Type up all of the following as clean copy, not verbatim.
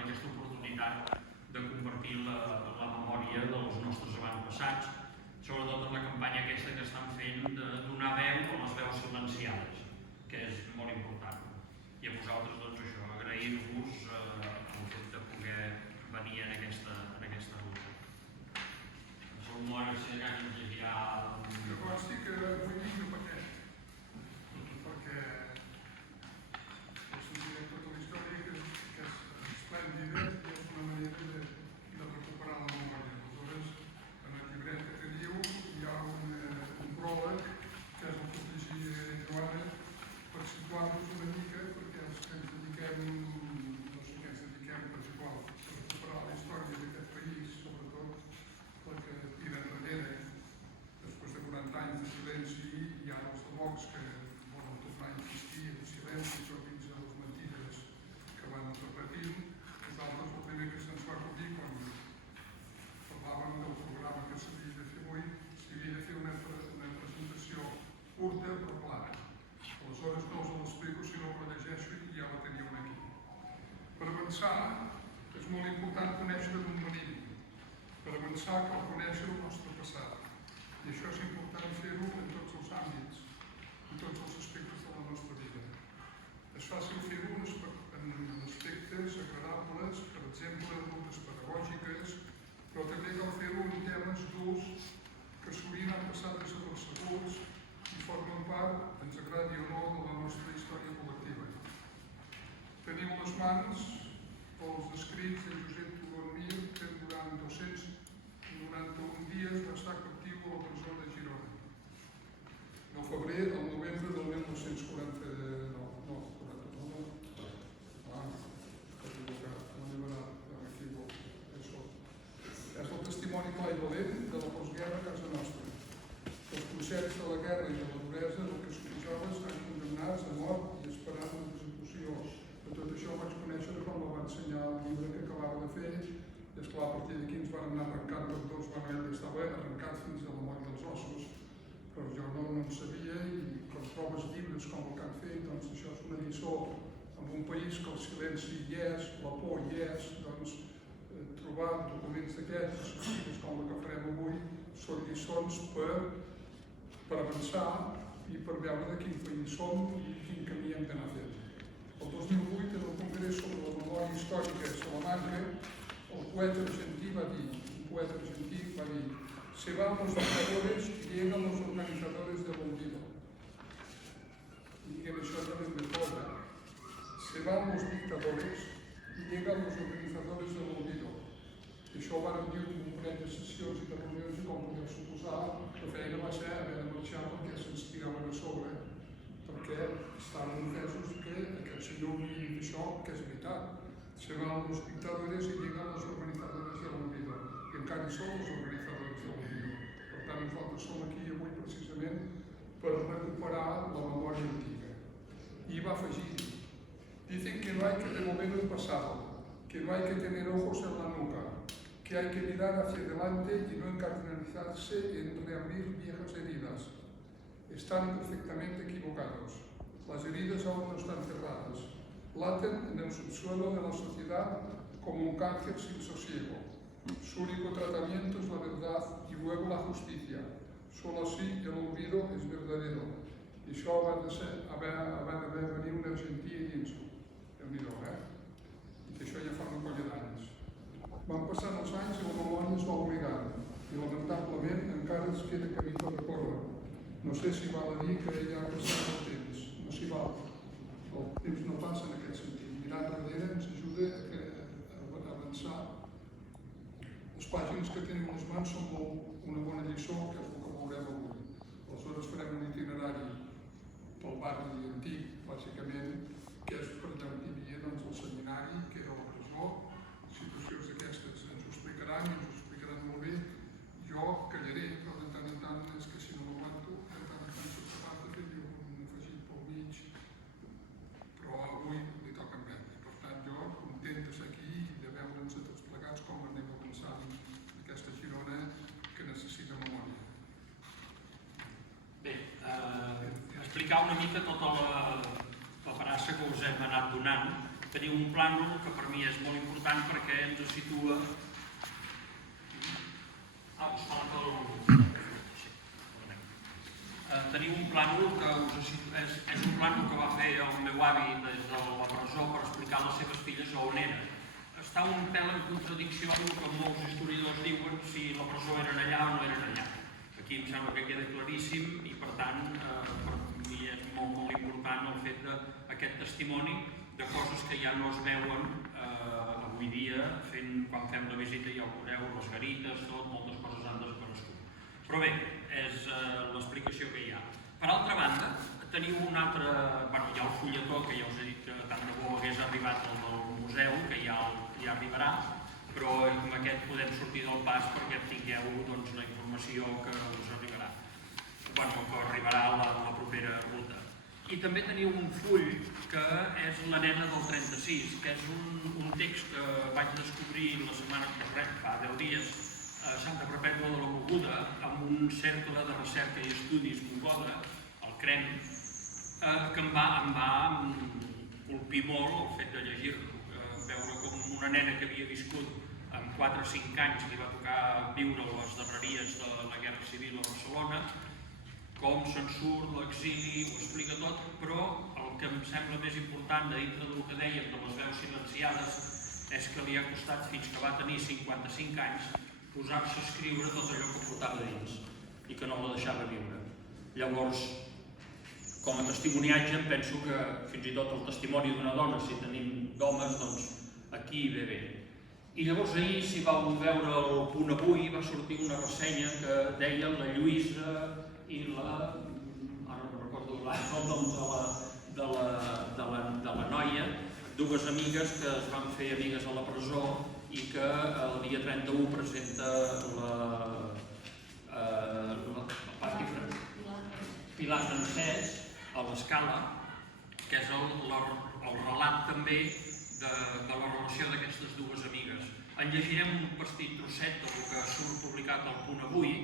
donen aquesta oportunitat de compartir la memòria dels nostres avantpassats, sobretot en la campanya aquesta que estan fent de donar veu a les veus silenciades, que és molt important. I a vosaltres, doncs, això, agrair-vos el fet de poder venir en aquesta ruta. Som molt que ens llegirà... Que consti que vull dir que per què? Perquè sentirem tota la història que és esplèndida i és una manera de recuperar la memòria. Aleshores, en el llibret que teniu hi ha un pròleg que és el que us llegiré jo ara per situar-nos una mica, perquè els que ens dediquem, no sé què ens dediquem, per igual, per recuperar la història d'aquest país, sobretot la que tira enrere, després de 40 anys de silenci, hi ha els de Vox que volen tornar a insistir en silenci o dins de les mentides que van repetint. Nosaltres el primer que se'ns va acudir quan parlàvem del programa que s'havia de fer avui, s'havia de fer una presentació curta però clara. Aleshores no us l'explico, sinó que la llegeixo i ja la teniu aquí. Per avançar, és molt important conèixer d'on venim. Per avançar cal conèixer el nostre passat. I això és important fer-ho en tots els àmbits, en tots els aspectes de la nostra vida. És fàcil fer-ho en aspectes agradables, per exemple, en rutes pedagògiques, però també cal fer-ho en temes durs que sovint han passat desapercebuts i formen part, ens agradi o no, de la nostra història col·lectiva. Teniu a les mans els escrits de Josep Tudor Mir, que durant 291 dies va estar captiu a la presó de Girona. Del febrer al novembre del 1949. És el testimoni clar i valent de la postguerra a casa nostra. Els processos de la guerra i de la duresa del que suposava estan condemnats a mort i esperant l'execució. De tot això ho vaig conèixer quan me va ensenyar el llibre que acabava de fer. I esclar, a partir d'aquí ens van anar arrencant per tots, ell estava arrencat fins a la moll dels ossos, però jo no en sabia i quan trobes llibres com el que han fet, doncs això és una lliçó en un país que el silenci hi és, la por hi és, doncs trobar documents d'aquests, associats com la que farem avui, són lliçons per avançar i per veure de quin país som i quin camí hem d'anar fent. El 2008, en el Congrés sobre la Memòria Històrica a Salamanca, el poeta argentí va dir, se van los dictadores y llegan los organizadores del olvido. I diguem això també me posa. Se van los dictadores y llegan los organizadores del olvido. I això ho vàrem dir en un parell de sessions i de reunions i com podeu suposar, la feina va ser haver de marxar perquè se'ns tiraven a sobre, perquè estaven ofesos que aquest senyor havia dit això, que és veritat. Se van los dictadores y llegan los organizadores del olvido. I encara hi són els organizadors del olvido. Per tant, nosaltres som aquí avui precisament per recuperar la memòria antiga. I va afegir, dicen que no hay que remover el pasado, que no hay que tener ojos en la nuca, que hay que mirar hacia adelante y no encardinalizarse en reabrir viejas heridas. Están perfectamente equivocados. Las heridas aún no están cerradas. Laten en el subsuelo de la sociedad como un cáncer sin sosiego. Su único tratamiento es la verdad y luego la justicia. Solo así el olvido es verdadero. I això va d'haver venir un argentí a dir-nos-ho. Déu-n'hi-do, I que això ja fa una colla d'anys. Van passant els anys i la memòria es va oblidant. I lamentablement encara ens queda camí per recórrer. No sé si val a dir que ja ha passat el temps. No s'hi val. El temps no passa en aquest sentit. Mirar darrere ens ajuda a avançar. Les pàgines que tenim a les mans són una bona lliçó, que és el que veurem avui. Aleshores farem un itinerari pel barri antic, bàsicament, que és per allà on hi havia el seminari, que era la presó. Situacions d'aquestes ens ho explicaran i ens ho explicaran molt bé. Jo callaré, però de tant en tant és que si no m'aguanto, de tant en tant soc capaç de fer-hi un afegit pel mig, però avui li toca amb ell. Per tant, jo content de ser aquí i de veure'ns a tots plegats com anem avançant aquesta Girona que necessita memòria. Bé, explicar una mica tota la paperassa que us hem anat donant teniu un plànol que per mi és molt important perquè ens situa... us falta el... Teniu un plànol que és un plànol que va fer el meu avi des de la presó per explicar a les seves filles on era. Està un pèl en contradicció amb el que molts historiadors diuen si la presó eren allà o no eren allà. Aquí em sembla que queda claríssim i per tant per mi és molt important el fet d'aquest testimoni de coses que ja no es veuen avui dia quan fem la visita ja ho veureu, les garites, moltes coses han desaparegut. Però bé, és l'explicació que hi ha. Per altra banda, teniu un altre... hi ha el fulletó, que ja us he dit que tant de bo hagués arribat al del museu, que ja arribarà, però amb aquest podem sortir del pas perquè tingueu la informació que us arribarà. Que arribarà a la propera ruta. I també teniu un full que és la nena del 36, que és un text que vaig descobrir la setmana passada, fa 10 dies, a Santa Perpètua de la Mogoda, amb un cercle de recerca i estudis Mogoda, el CREM, que em va colpir molt el fet de llegir-lo. Veure com una nena que havia viscut amb 4 o 5 anys li va tocar viure les darreries de la Guerra Civil a Barcelona, com se'n surt, l'exili, ho explica tot, però el que em sembla més important dintre del que dèiem de les veus silenciades és que li ha costat fins que va tenir 55 anys posar-se a escriure tot allò que portava dins i que no la deixava viure. Llavors, com a testimoniatge, penso que fins i tot el testimoni d'una dona, si tenim d'homes, doncs aquí ve bé. I llavors ahir, si vau veure el Punt Avui, va sortir una ressenya que deia la Lluïsa i la... ara no recordo el nom de la noia, dues amigues que es van fer amigues a la presó i que el dia 31 presenta Pilar Francès a l'Escala, que és el relat també de la relació d'aquestes dues amigues. En llegirem un petit trosset del que surt publicat al Punt Avui,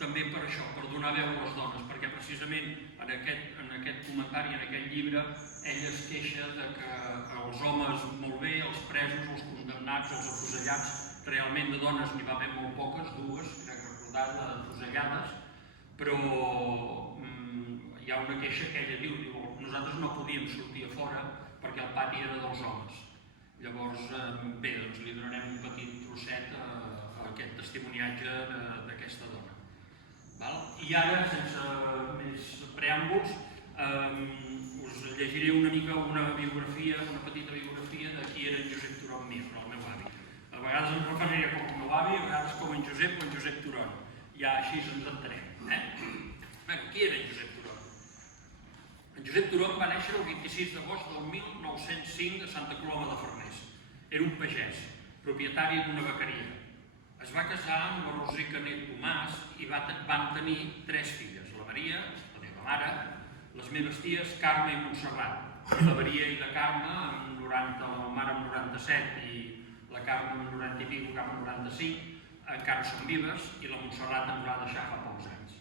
també per això, per donar veu a les dones, perquè precisament en aquest comentari, en aquest llibre, ella es queixa que els homes molt bé, els presos, els condemnats, els afusellats, realment de dones n'hi va haver molt poques, dues, crec recordar, afusellades, però hi ha una queixa que ella diu, nosaltres no podíem sortir a fora perquè el pati era dels homes. Llavors, bé, doncs li donarem un petit trosset a aquest testimoniatge d'aquesta dona. I ara, sense més preàmbuls, us llegiré una mica una biografia, una petita biografia de qui era en Josep Turon Mir, el meu avi. A vegades em referiré com el meu avi, a vegades com en Josep o en Josep Turon. Ja així ens entenem. Qui era en Josep Turon? En Josep Turon va néixer el 26 d'agost del 1905 a Santa Coloma de Farners. Era un pagès, propietari d'una vaqueria. Es va casar amb la Roser Canet Tomàs i van tenir 3 filles, la Maria, la meva mare, les meves ties Carme i Montserrat. La Maria i la Carme, la mare amb 97 i la Carme amb 90 i pico, cap amb 95, encara són vives i la Montserrat ens va deixar fa pocs anys.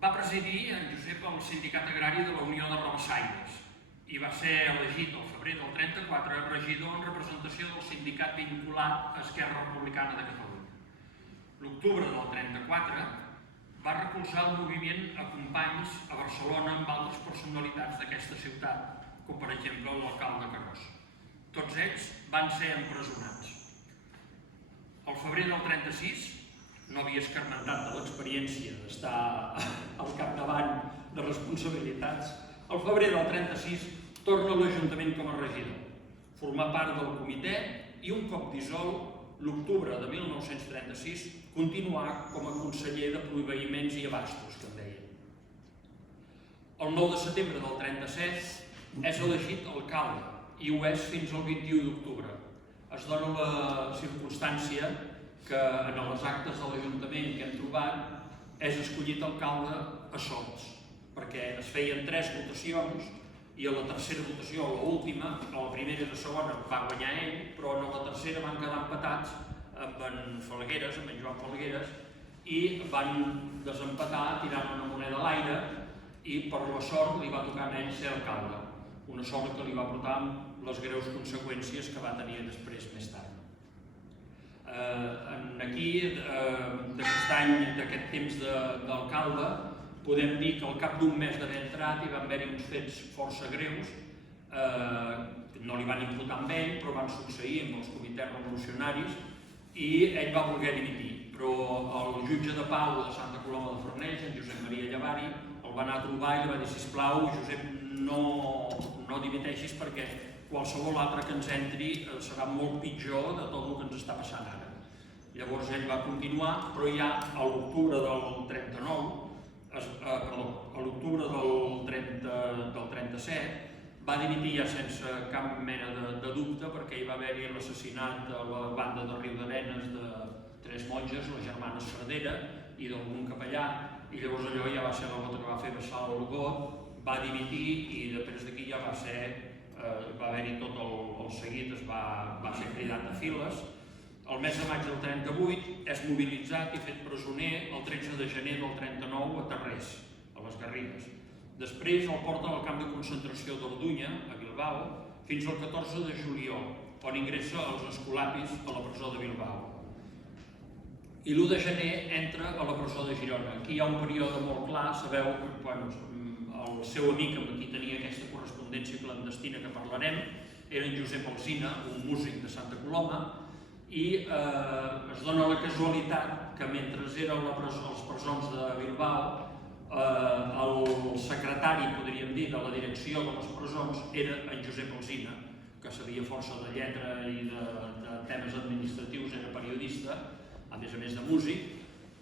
Va presidir en Josep el Sindicat Agrari de la Unió de Rabassaires i va ser elegit el febrer del 34 regidor en representació del sindicat vinculat a Esquerra Republicana de Catalunya. L'octubre del 34 va recolzar el moviment a companys a Barcelona amb altres personalitats d'aquesta ciutat, com per exemple l'alcalde Carròs. Tots ells van ser empresonats. Al febrer del 36, no havia escarmentat de l'experiència d'estar al capdavant de responsabilitats, al febrer del 36 torna a l'Ajuntament com a regidor, formar part del comitè i un cop dissolt, l'octubre de 1936, continuar com a conseller de proveïments i abastos, que en deien. El 9 de setembre del 37 és elegit alcalde i ho és fins al 21 d'octubre. Es dona la circumstància que en les actes de l'Ajuntament que hem trobat és escollit alcalde a sols, perquè es feien 3 votacions i a la tercera votació, a l'última, a la primera i la segona va guanyar ell, però a la tercera van quedar empatats amb en Falgueres, amb en Joan Falgueres, i van desempatar tirant una moneda a l'aire i per la sort li va tocar a ell ser alcalde. una sort que li va portar amb les greus conseqüències que va tenir després més tard. Aquí, d'aquest any, d'aquest temps d'alcalde, podem dir que al cap d'un mes d'haver entrat hi van haver-hi uns fets força greus, no li van imputar amb ell, però van succeir amb els comitès revolucionaris i ell va voler dimitir. Però el jutge de pau de Santa Coloma de Farners, en Josep Maria Llavari, el va anar a trobar i li va dir: sisplau, Josep, no dimiteixis perquè qualsevol altre que ens entri serà molt pitjor de tot el que ens està passant ara. Llavors ell va continuar, però ja a l'octubre del 39, a l'octubre del 37, va dimitir ja sense cap mena de dubte perquè hi va haver-hi l'assassinat a la banda de Riudarenes de 3 monges, les germanes Cerdera i d'algun capellà, i llavors allò ja va ser la gota que va fer baixar el got, va dimitir i després d'aquí ja va haver-hi tot el seguit, va ser cridat a files. El mes de maig del 38 és mobilitzat i fet presoner el 13 de gener del 39 a Tarrés, a les Garrigues. Després el porten al camp de concentració d'Orduña, a Bilbao, fins al 14 de juliol, on ingressa als escolapis a la presó de Bilbao. I l'1 de gener entra a la presó de Girona. Aquí hi ha un període molt clar, sabeu que el seu amic amb qui tenia aquesta correspondència clandestina que parlarem era en Josep Alsina, un músic de Santa Coloma, i es dona la casualitat que mentre era a les presons de Bilbao, el secretari, podríem dir, de la direcció de les presons era en Josep Alsina, que sabia força de lletra i de temes administratius, era periodista, a més de músic,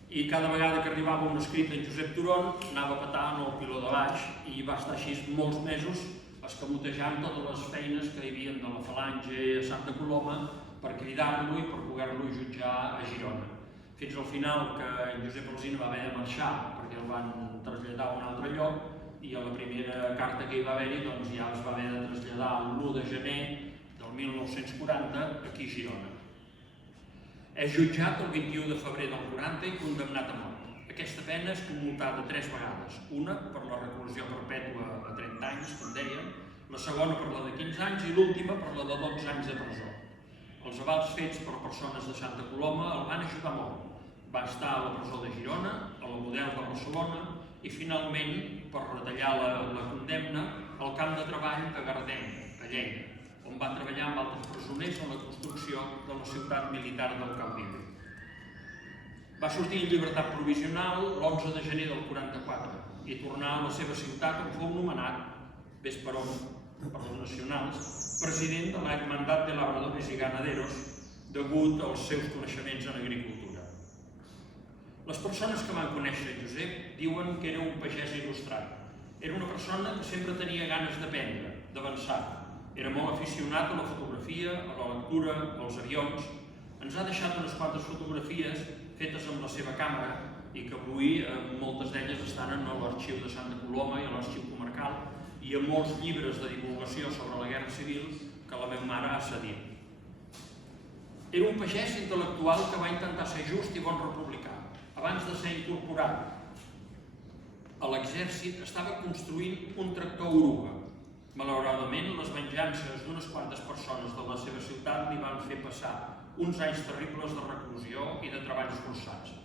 i cada vegada que arribava un escrit d'en Josep Turon anava a petar en el piló de baix i va estar així molts mesos escamotejant totes les feines que hi havia de la Falange a Santa Coloma per cridar-lo i per poder-lo jutjar a Girona. Fins al final que en Josep Alsina va haver de marxar perquè el van traslladar a un altre lloc i a la primera carta que hi va haver-hi doncs ja es va haver de traslladar l'1 de gener del 1940 aquí a Girona. És jutjat el 21 de febrer del 40 i condemnat a mort. Aquesta pena és commutada 3 vegades, una per la reclusió perpètua a 30 anys, com dèiem, la segona per la de 15 anys i l'última per la de 12 anys de presó. Els avals fets per persones de Santa Coloma el van ajudar molt. Va estar a la presó de Girona, a la Model de Barcelona i finalment, per retallar la condemna, al camp de treball a Gardeny, a Lleida, on va treballar amb altres presoners en la construcció de la ciutat militar del Caudillo. Va sortir en llibertat provisional l'11 de gener del 44 i tornar a la seva ciutat on fou nomenat, ves per on, per les nacionals, president de la Hermandad de Labradores y Ganaderos, degut als seus coneixements en agricultura. Les persones que van conèixer Josep diuen que era un pagès il·lustrat. Era una persona que sempre tenia ganes d'aprendre, d'avançar. Era molt aficionat a la fotografia, a la lectura, als avions. Ens ha deixat unes quantes fotografies fetes amb la seva càmera i que avui moltes d'elles estan en l'arxiu de Santa Coloma i a l'arxiu comarcal i en molts llibres de divulgació sobre la Guerra Civil que la meva mare ha cedit. Era un pagès intel·lectual que va intentar ser just i bon republicà. Abans de ser incorporat a l'exèrcit estava construint un tractor oruga. Malauradament, les venjances d'unes quantes persones de la seva ciutat li van fer passar uns anys terribles de reclusió i de treballs forçats.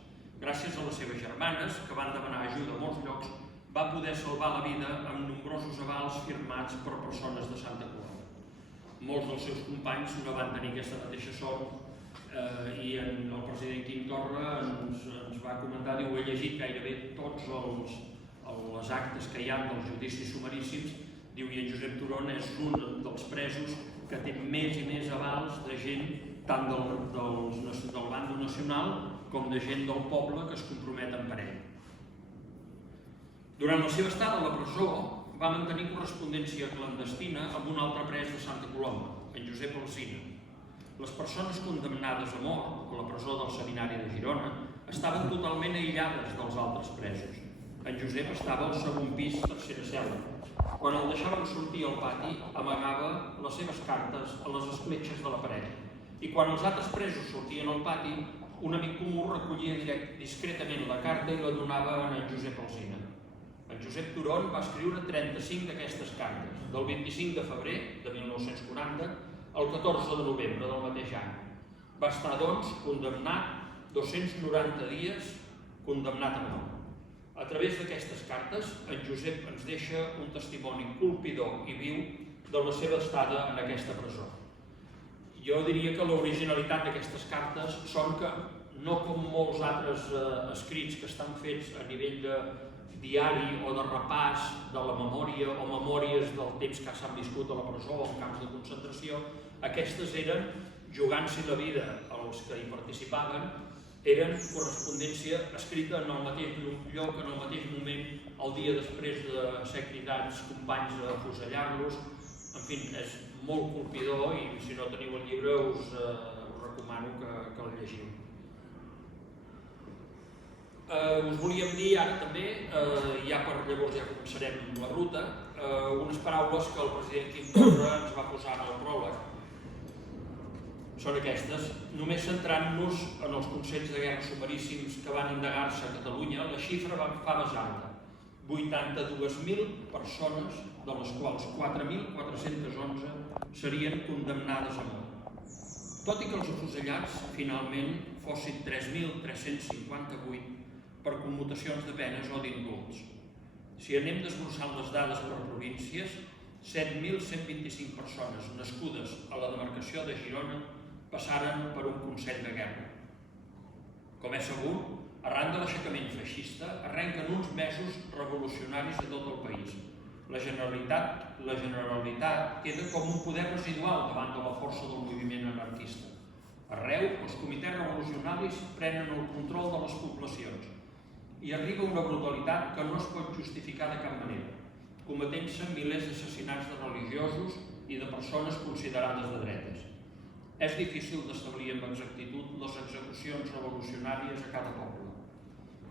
Gràcies a les seves germanes, que van demanar ajuda a molts llocs, va poder salvar la vida amb nombrosos avals firmats per persones de Santa Coloma. Molts dels seus companys no van tenir aquesta mateixa sort i el president Quim Torra ens va comentar, diu, he llegit gairebé tots els actes que hi ha dels judicis sumaríssims, diu, i en Josep Turon és un dels presos que té més i més avals de gent tant del bàndol nacional com de gent del poble que es comprometen per ell. Durant la seva estada a la presó va mantenir correspondència clandestina amb un altre pres de Santa Coloma, en Josep Alsina. Les persones condemnades a mort a la presó del Seminari de Girona estaven totalment aïllades dels altres presos. En Josep estava al segon pis, tercera cel·la. Quan el deixaven sortir al pati, amagava les seves cartes a les escletxes de la paret. I quan els altres presos sortien al pati, un amic comú recollia discretament la carta i la donava a en Josep Alsina. En Josep Turon va escriure 35 d'aquestes cartes, del 25 de febrer de 1940 al 14 de novembre del mateix any. Va estar, doncs, condemnat 290 dies, condemnat a mort. A través d'aquestes cartes, en Josep ens deixa un testimoni colpidor i viu de la seva estada en aquesta presó. Jo diria que l'originalitat d'aquestes cartes són que, no com molts altres escrits que estan fets a nivell de diari o de repàs de la memòria o memòries del temps que s'han viscut a la presó o en camps de concentració, aquestes eren, jugant-s'hi la vida als que hi participaven, eren correspondència escrita en el mateix lloc, en el mateix moment, el dia després de ser cridats companys a afusellar-los. En fi, és molt colpidor i si no teniu el llibre us recomano que el llegiu. Us volíem dir ara també, llavors ja començarem la ruta, unes paraules que el president Quim Torra ens va posar en el pròleg. Són aquestes. Només centrant-nos en els consells de guerra sumaríssims que van endegar-se a Catalunya, la xifra fa més alta. 82.000 persones, de les quals 4.411 serien condemnades a mort. Tot i que els afusellats finalment fossin 3.358 per commutacions de penes o d'indults. Si anem desglossant les dades per províncies, 7.125 persones nascudes a la demarcació de Girona passaren per un consell de guerra. Com és segur, arran de l'aixecament feixista, arrenquen uns mesos revolucionaris a tot el país. La Generalitat queda com un poder residual davant de la força del moviment anarquista. Arreu, els comitès revolucionaris prenen el control de les poblacions i arriba una brutalitat que no es pot justificar de cap manera, cometent-se milers d'assassinats de religiosos i de persones considerades de dretes. És difícil d'establir amb exactitud les execucions revolucionàries a cada poble.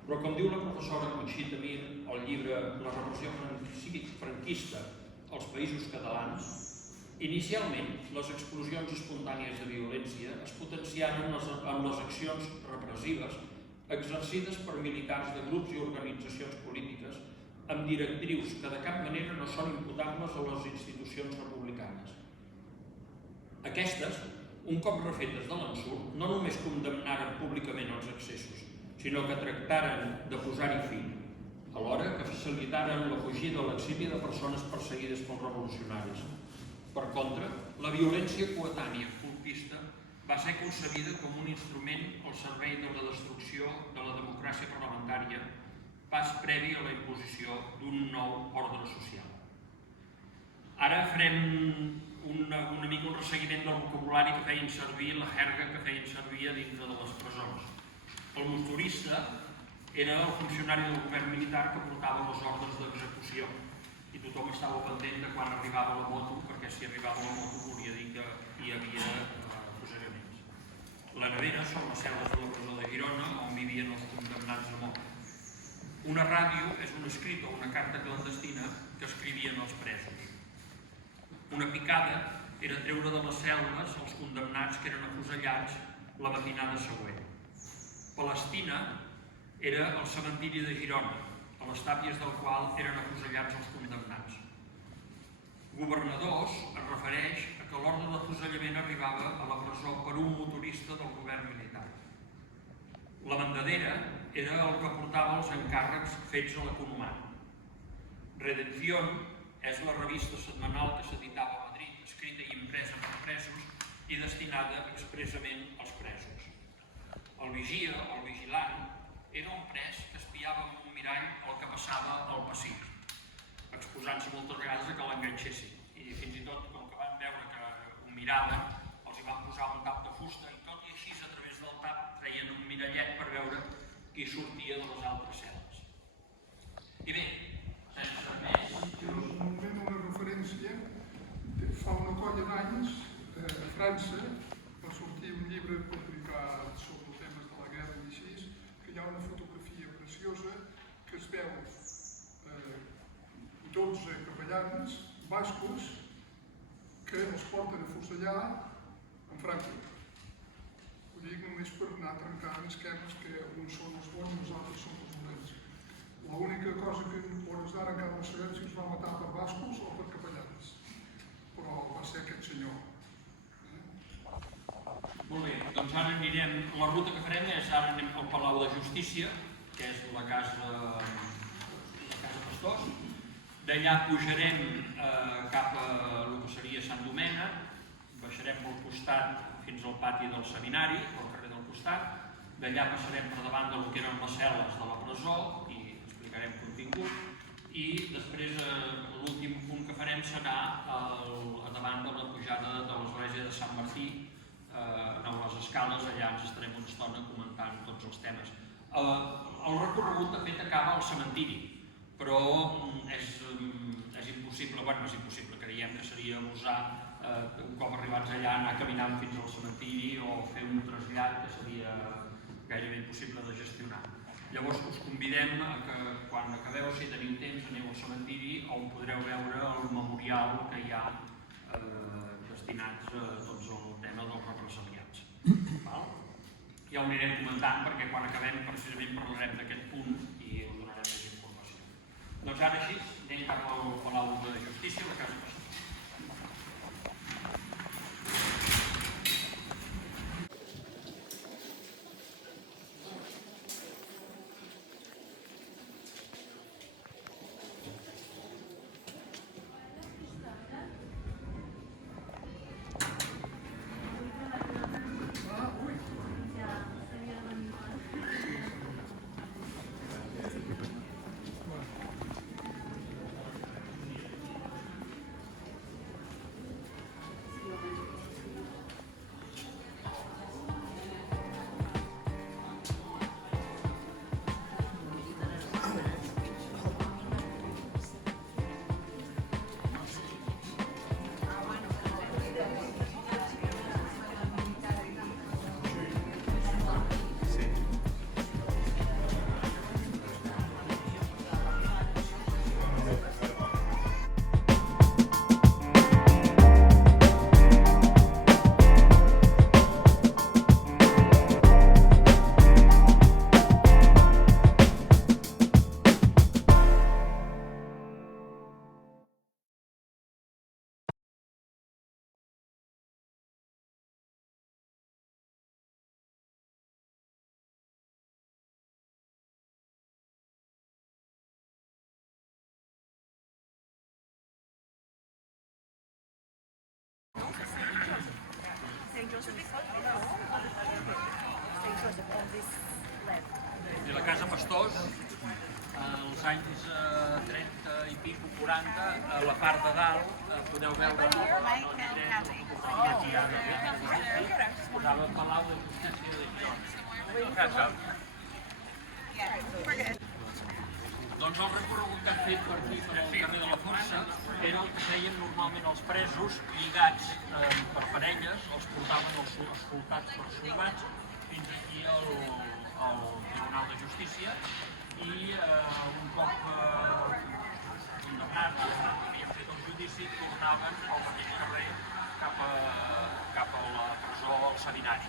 Però com diu la professora Conxita Mir al llibre La repressió franquista als països catalans, inicialment les explosions espontànies de violència es potenciaren amb les accions repressives exercides per militars de grups i organitzacions polítiques amb directrius que de cap manera no són imputables a les institucions republicanes. Aquestes, un cop refetes de l'ensurt, no només condemnaren públicament els excessos, sinó que tractaren de posar-hi fi, alhora que facilitaren la fugida a l'exili de persones perseguides pels revolucionaris. Per contra, la violència coetània colpista va ser concebida com un instrument al servei de la destrucció de la democràcia parlamentària, pas previ a la imposició d'un nou ordre social. Ara farem una mica un resseguiment del vocabulari que feien servir, la jerga que feien servir a dintre de les presons. El motorista era el funcionari del govern militar que portava les ordres d'execució i tothom estava pendent de quan arribava la moto, perquè si arribava la moto volia dir que hi havia afusellaments. La nevera són les cel·les de la presó de Girona on vivien els condemnats a mort. Una ràdio és un escrit o una carta clandestina que escrivien els presos. Una picada era treure de les cel·les els condemnats que eren afusellats la matinada següent. Palestina era el cementiri de Girona, a les tàpies del qual eren afusellats els condemnats. Governadors es refereix a que l'ordre d'afusellament arribava a la presó per un motorista del govern militar. La bandadera era el que portava els encàrrecs fets a l'economat. Redempción és la revista setmanal que s'editava a Madrid, escrita i impresa per presos i destinada expressament als presos. El vigia, o el vigilant, era un pres que espiava amb un mirall el que passava al passeig, exposant-se moltes vegades a que l'enganxessin. I fins i tot, com que van veure que ho miraven, els hi van posar un tap de fusta i tot i així, a través del tap, feien un mirallet per veure qui sortia de les altres cel·les. I bé, sense més... Només una referència, fa una colla d'anys, a França, va sortir un llibre publicat sobre temes de la guerra i així, que hi ha una fotografia preciosa que es veu 12 capellans bascos que els porten a fusellar en França. Ho dic només per anar trencant esquemes que uns són els bons i els altres són els dolents. L'única cosa que hores d'ara encara no sabem si es va matar per bascos o per capellans, però va ser aquest senyor. Molt bé, doncs ara anirem, la ruta que farem és, ara anem al Palau de Justícia, que és la casa Pastors. D'allà pujarem cap a el que seria Sant Domènec, baixarem pel costat fins al pati del seminari, al carrer del costat. D'allà passarem per davant del que eren les cel·les de la presó i explicarem contingut. I després l'últim punt que farem serà davant de la pujada de l'església de Sant Martí, a les escales. Allà ens estarem una estona comentant tots els temes. El recorregut de fet acaba al cementiri, però és impossible, bueno, és impossible, creiem que seria abusar un cop arribats allà anar caminant fins al cementiri o fer un trasllat que seria gairebé impossible de gestionar. Llavors us convidem a que quan acabeu, si teniu temps, aneu al cementiri on podreu veure el memorial que hi ha destinats al tema dels represaliats. Ja ho anirem comentant perquè quan acabem precisament parlarem d'aquest punt i us donarem més informació. Doncs ara així, anem cap al Palau de Justícia, la Casa Pastors. I la Casa Pastors, als anys 30 i pico, 40, a la part de dalt podeu veure posava el Palau de Justícia de Girona. Doncs el recorregut que hem fet per aquí, per al carrer de la Força, era el que feien normalment els presos lligats per parelles, els portaven escoltats per soldats fins aquí al Tribunal de Justícia i un cop condemnats, havien fet el judici, tornaven pel mateix carrer cap a la presó, al seminari.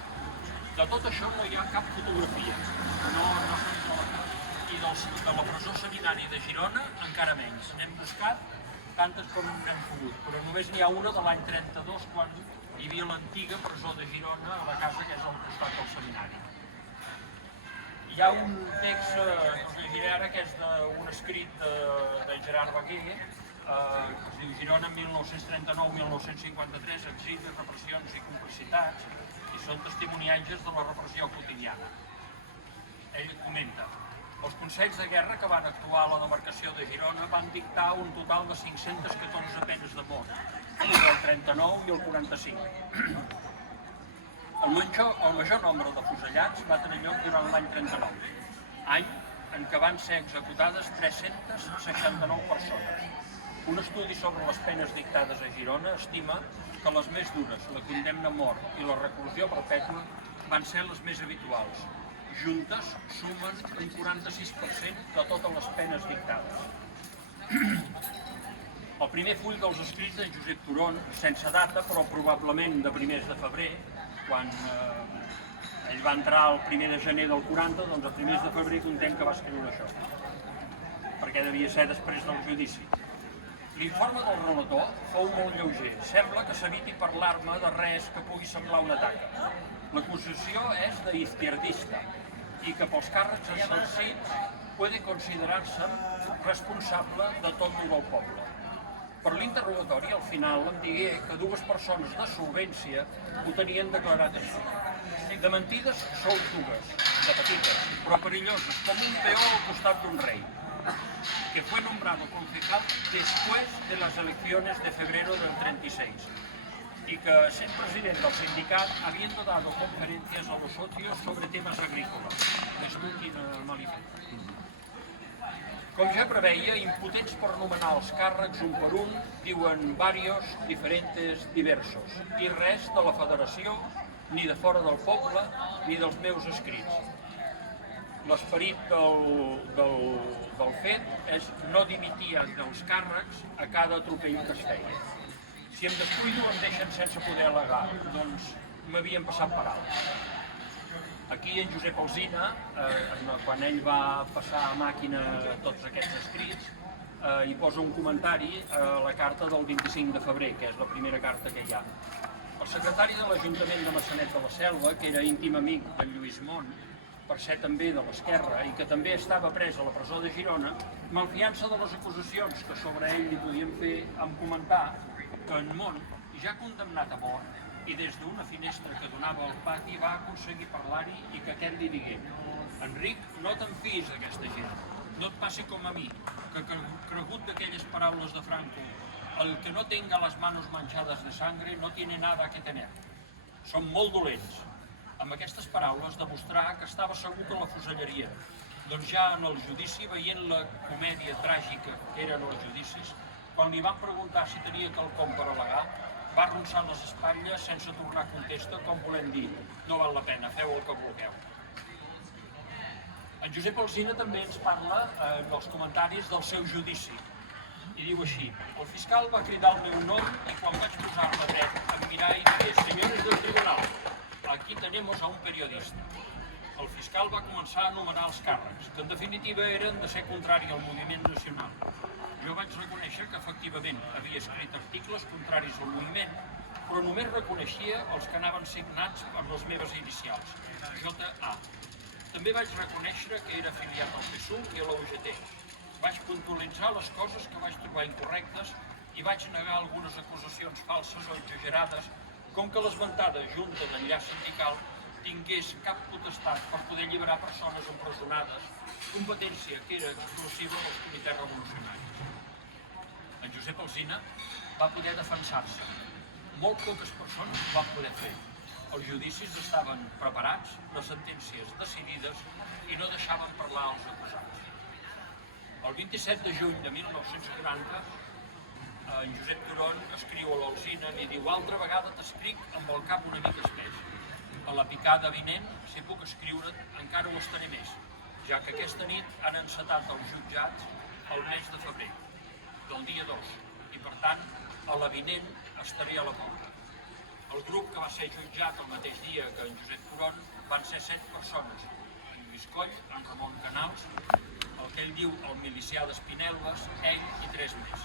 De tot això no hi ha cap fotografia, no se'ns la cap. I de la presó seminari de Girona encara menys. N'hem buscat tantes com n'hem pogut, però només n'hi ha una de l'any 32 quan hi havia l'antiga presó de Girona a la casa que és al costat del seminari. Hi ha un text que us llegiré ara que és d'un escrit de Gerard Baquer que es diu Girona 1939-1953, exili, repressions i complicitats, i són testimoniatges de la repressió quotidiana. Ell comenta: els consells de guerra que van actuar a la demarcació de Girona van dictar un total de 514 penes de mort, entre el 39 i el 45. El major nombre de fusellats va tenir lloc durant l'any 39, any en què van ser executades 369 persones. Un estudi sobre les penes dictades a Girona estima que les més dures, la condemna a mort i la reclusió perpètua, van ser les més habituals. Juntes sumen un 46% de totes les penes dictades. El primer full dels escrits d'en Josep Turon, sense data, però probablement de primers de febrer, quan ell va entrar el 1er de gener del 40, doncs a primers de febrer contem que va escriure això. perquè devia ser després del judici. L'informe del relator fou molt lleuger. Sembla que s'eviti parlar-me de res que pugui semblar una taca. L'acusació és d'izquierdista i que pels càrrecs exercits puede considerar-se responsable de tot el del poble. Per l'interrogatori, al final, em digué que dues persones de solvència ho tenien declarat així. De mentides sou dues, de petites, però perilloses, com un peó al costat d'un rei, que fue nombrado concejal después de las elecciones de febrero del 36 y que, sent president del sindicat, habiendo dado conferencias a los socios sobre temas agrícolas. Desmutin el manifest. Com ja preveia, impotents per nomenar els càrrecs un per un, diuen varios, diferentes, diversos, i res de la federació, ni de fora del poble, ni dels meus escrits. L'esperit del fet és no dimitir dels càrrecs a cada atropell que es feia. Si em descuido em deixen sense poder al·legar, doncs m'havien passat per alt. Aquí en Josep Alsina, quan ell va passar a màquina tots aquests escrits, hi posa un comentari a la carta del 25 de febrer, que és la primera carta que hi ha. El secretari de l'Ajuntament de Maçanet de la Selva, que era íntim amic de Lluís Mont, per ser també de l'esquerra i que també estava pres a la presó de Girona, malfiança de les acusacions que sobre ell li podien fer, em comentar que en Mont, ja condemnat a mort, i des d'una finestra que donava al pati va aconseguir parlar-hi i que aquest li digué: Enric, no te'n fiïs d'aquesta gent, no et passi com a mi, que cregut d'aquelles paraules de Franco, el que no tenga las manos manchadas de sangre no tiene nada que tener. Són molt dolents. Amb aquestes paraules demostrar que estava segur que la fusellaria. Doncs ja en el judici, veient la comèdia tràgica que eren els judicis, quan li van preguntar si tenia quelcom per al·legar, va arronsar les espatlles sense tornar a contestar, com volem dir, no val la pena, feu el que vulgueu. En Josep Alsina també ens parla en els comentaris del seu judici, i diu així: el fiscal va cridar el meu nom i quan vaig posar-me dret em mirar i digué: senyores del tribunal, aquí tenemos a un periodista. El fiscal va començar a anomenar els càrrecs, que en definitiva eren de ser contrari al moviment nacional. Jo vaig reconèixer que efectivament havia escrit articles contraris al moviment, però només reconeixia els que anaven signats per les meves inicials, J.A. També vaig reconèixer que era afiliat al PSUV i a la UGT. Vaig puntualitzar les coses que vaig trobar incorrectes i vaig negar algunes acusacions falses o exagerades, com que l'esmentada Junta d'Enllaç Sindical tingués cap potestat per poder alliberar persones empresonades, competència que era exclusiva dels comitès revolucionaris. En Josep Alsina va poder defensar-se. Molt poques persones ho van poder fer. Els judicis estaven preparats, les sentències decidides i no deixaven parlar els acusats. El 27 de juny de 1940, en Josep Turon escriu a l'Alsina i diu: altra vegada t'escric amb el cap una mica espès. A la picada vinent, si puc escriure't, encara ho estaré més, ja que aquesta nit han encetat els jutjats el mes de febrer, del dia 2, i per tant, a la vinent estaré a la porta. El grup que va ser jutjat el mateix dia que en Josep Turon van ser 7 persones, en Lluís Coll, en Ramon Canals, el que ell diu el milicià d'Espinelves, ell i 3 més.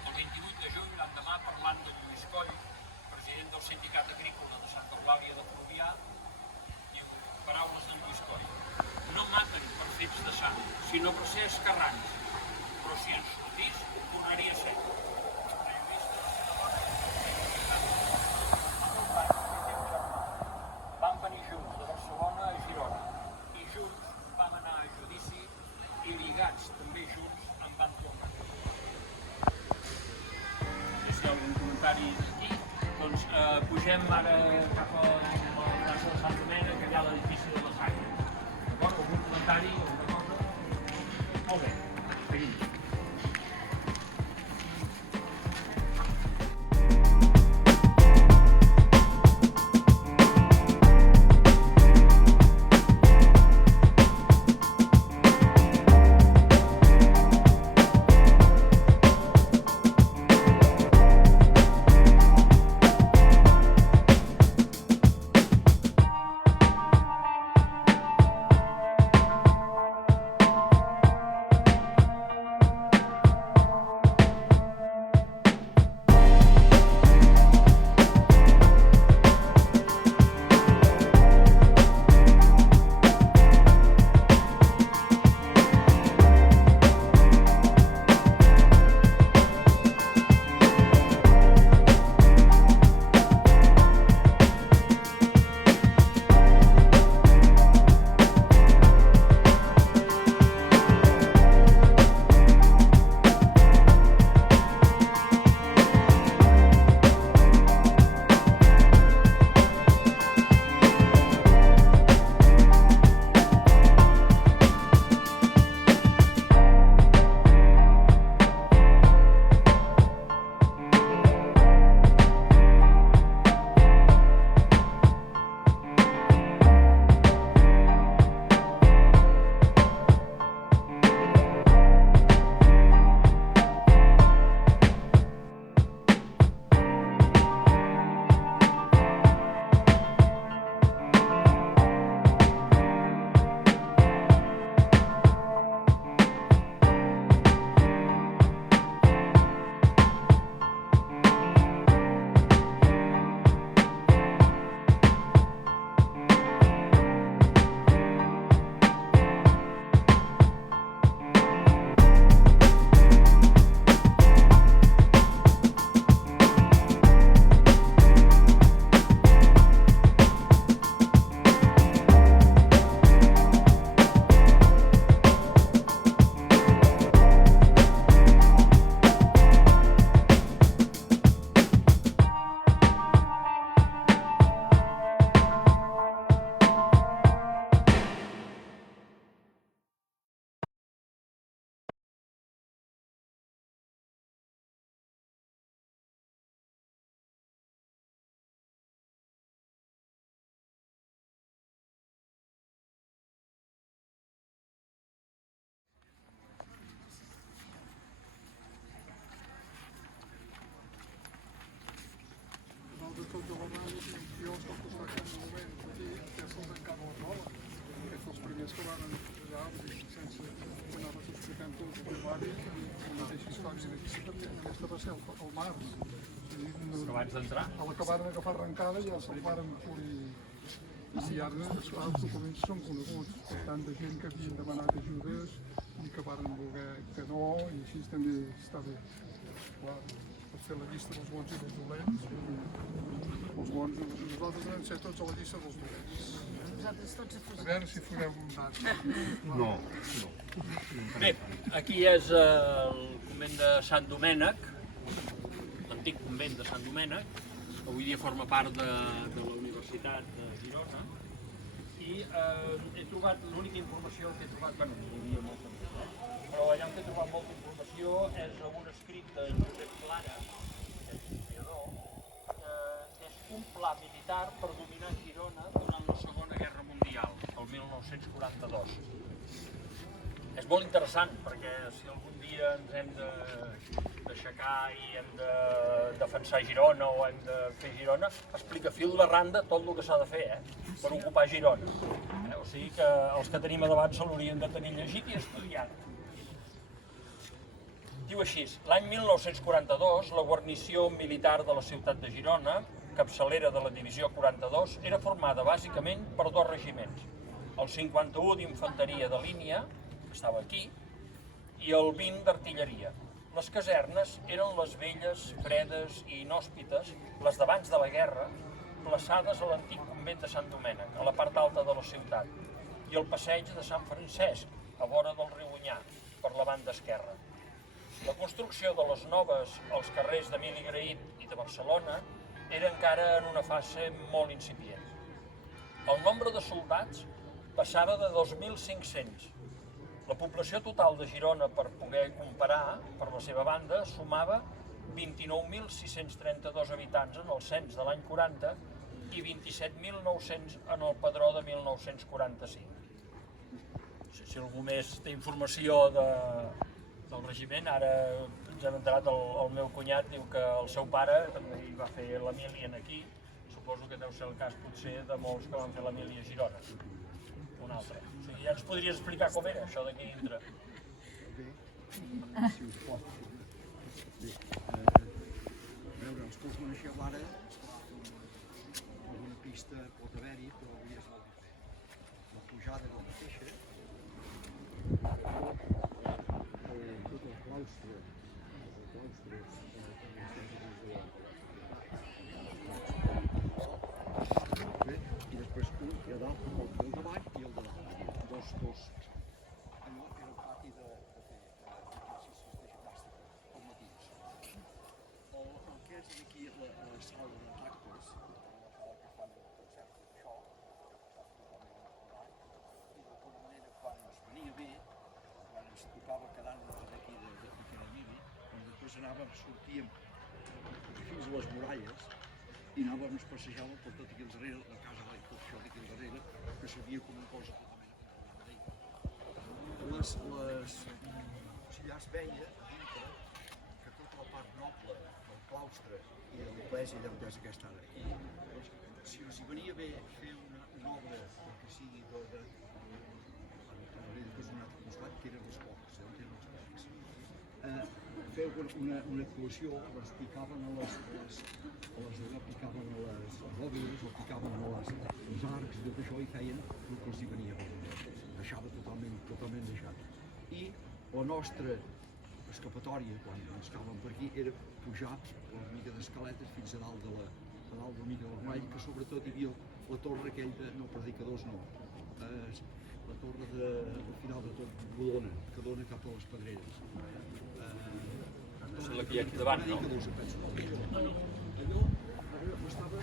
El 28 de juny, l'endemà, parlant de Lluís Coll, president del Sindicat Agrícola de Santa Eulàlia de Fluvià, diu, paraules de Lluís Coll: no maten per fets de sang, sinó per ser escarrans, però si ens sortís, ho tornaria a ser. Vam venir junts de Barcelona a Girona, i junts vam anar a judici, i lligats també junts en vam tornar. Si hi ha algun comentari aquí, doncs pugem ara cap a la plaça de Sant Domènec, que hi ha l'edifici de les Aigües. D'acord? Algun comentari, alguna cosa? Molt bé, seguim. Aquesta va ser al març. Abans d'entrar. A la que van agafar arrencada ja se'l varen polir. I ara, esclar, els documents són coneguts. Per tant, de gent que havien demanat ajudes i que varen voler que no, i així també està bé. Clar, per fer la llista dels bons i dels dolents, els bons, nosaltres vam ser tots a la llista dels dolents. Nosaltres tots A veure si fareu un dat. No. Bé, aquí és el convent de Sant Domènec, l'antic convent de Sant Domènec, que avui dia forma part de la Universitat de Girona, i he trobat, l'única informació que he trobat, bueno, hi havia molta més, però allà on he trobat molta informació és un escrit de Josep Clara, que és historiador, que és un pla militar per dominar Girona durant la Segona Guerra Mundial, el 1942. És molt interessant perquè si algun dia ens hem d'aixecar i hem de defensar Girona o hem de fer Girona, explica fil de randa tot el que s'ha de fer per ocupar Girona. O sigui que els que tenim a davant se l'haurien de tenir llegit i estudiat. Diu així, l'any 1942 la guarnició militar de la ciutat de Girona, capçalera de la divisió 42, era formada bàsicament per dos regiments, el 51 d'infanteria de línia, que estava aquí, i el 20 d'artilleria. Les casernes eren les velles, fredes i inhòspites, les d'abans de la guerra, plaçades a l'antic convent de Sant Domènec, a la part alta de la ciutat, i el passeig de Sant Francesc, a vora del riu Onyar, per la banda esquerra. La construcció de les noves als carrers d'Emili Grahit i de Barcelona era encara en una fase molt incipient. El nombre de soldats passava de 2.500. La població total de Girona, per poder comparar, per la seva banda, sumava 29.632 habitants en el cens de l'any 40 i 27.900 en el padró de 1945. Si algú més té informació del regiment, ara ens hem enterat, el meu cunyat diu que el seu pare també hi va fer la mili aquí. Suposo que deu ser el cas potser de molts que van fer la mili a Girona. Un altre. O sigui, ja ens podries explicar com era això d'aquí dintre. Bé, si us pot. Bé, a veure, els que us coneixeu ara, alguna pista pot haver-hi, però avui és molt diferent. La pujada de la mateixa, tot el claustre, i després un i a dalt, el davant i el de dalt, dos. Allò era el pati de fer exercicis de gimnàstica al matí. El que és aquí la sala d'actes, la sala que fan concerts i això, està totalment encodat, i d'alguna manera quan ens venia bé, quan ens tocava quedar-nos aquí de Mili, després sortíem fins a les muralles i anàvem, ens passejàvem per tot aquí al darrere, la casa i tot això d'aquí al darrere, que servia com una cosa totalment acomodada. Ja es veia a dintre que tota la part noble del claustre i de l'església allà on és aquesta ara. I si els hi venia bé fer una obra que sigui tota, després un altre costat, que eren els pocs, eren els pocs. Fer una actuació, les picaven a les picaven a les bòbiles, o picaven a els arcs i tot això, i feien el que els hi venia bé. Deixava totalment deixat. I la nostra escapatòria, quan ens quedàvem per aquí, era pujar una mica d'escaletes fins a dalt del mig de la muralla, que sobretot hi havia la torre aquell de, no, predicadors no, la torre del final de tot Bodona, que dona cap a les Pedreres. És la que hi ha aquí davant, no? Allò estava,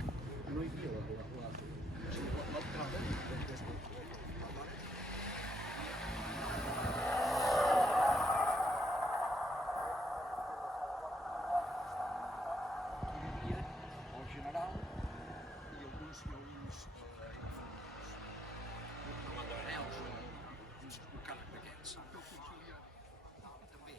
no hi havia l'entrada, el general i alguns matroneus, uns bucans d'aquests, també.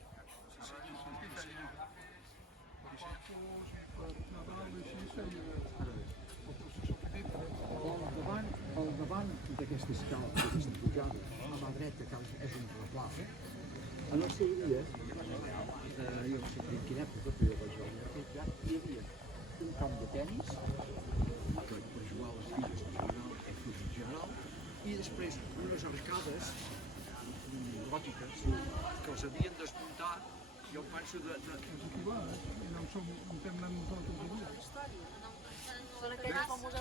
Al davant d'aquesta escala, d'aquesta pujada, a mà dreta, que és un replà, en el seu dia jo no sé en quina època, però jo vaig veure aquest gat, hi havia un camp de tenis per jugar a les filles en general, a futbol en general, i després unes arcades gòtiques que els havien desmuntat, jo penso de... Aquí va, no som, no estem anant nosaltres avui. Són aquells famosos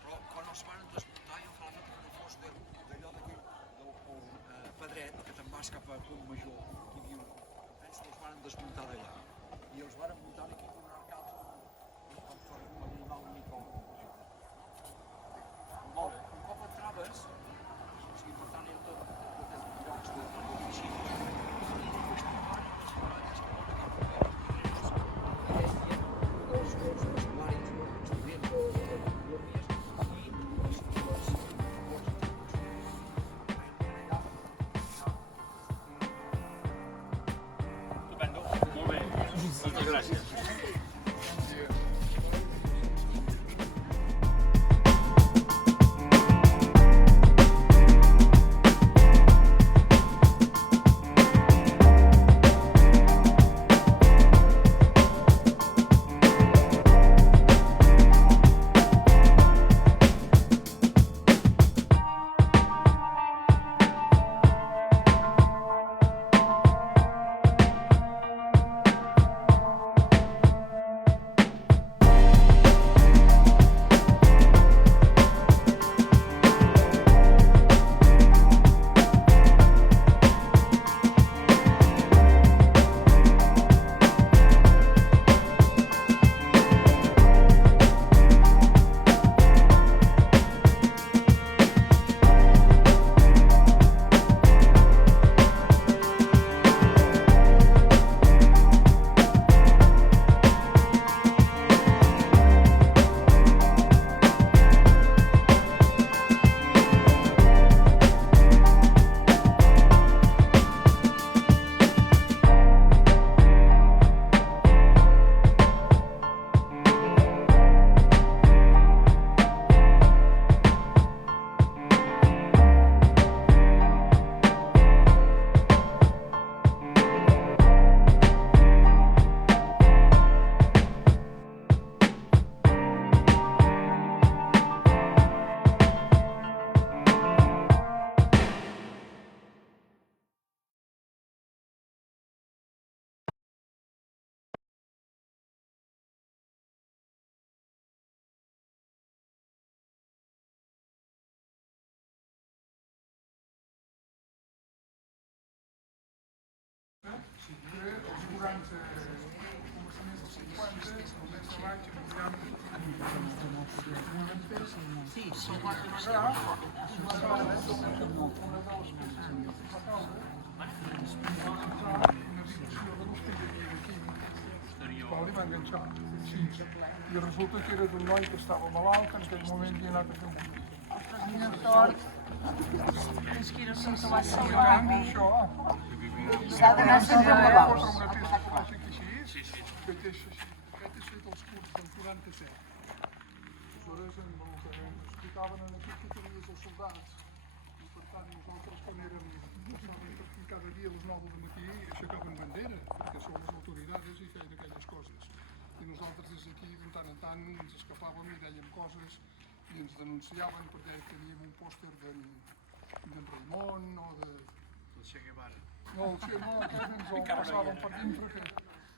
Però quan els van desmuntar jo falava que no fos d'allò d'aquell pedret que te'n vas cap a Punt Major, que hi havia, penso que els van desmuntar d'allà i els van muntar aquí amb una arcada com per animar un mica un cop entraves, o sigui, per tant, eren tots llocs d'oficines i després trobaven les muralles que van agafar els usuaris, els estudiants, les colònies i les Estupendo. Molt bé. Moltes gràcies. Sí, els 40 començaments dels 50, els més avall, sí, són li va enganxar. Sí. I resulta que era d'un noi que estava malalt, en aquell moment havia anat a fer un motiu. Ostres, quina sort. És que no sé que va ser Això, s'ha d'anar sempre amb la posa una peça que va ser així, aquest és fet els curts del 47. Aleshores, en el que ens explicaven aquí que tenies els soldats, i per tant nosaltres quan érem cada dia a les 9 del matí aixecaven bandera, perquè són les autoritats i feien aquelles coses. I nosaltres des d'aquí, de tant en tant, ens escapàvem i dèiem coses i ens denunciaven perquè teníem un pòster d'en Raimon o de... del Che Guevara. No, aquest ens el passaven per dintre,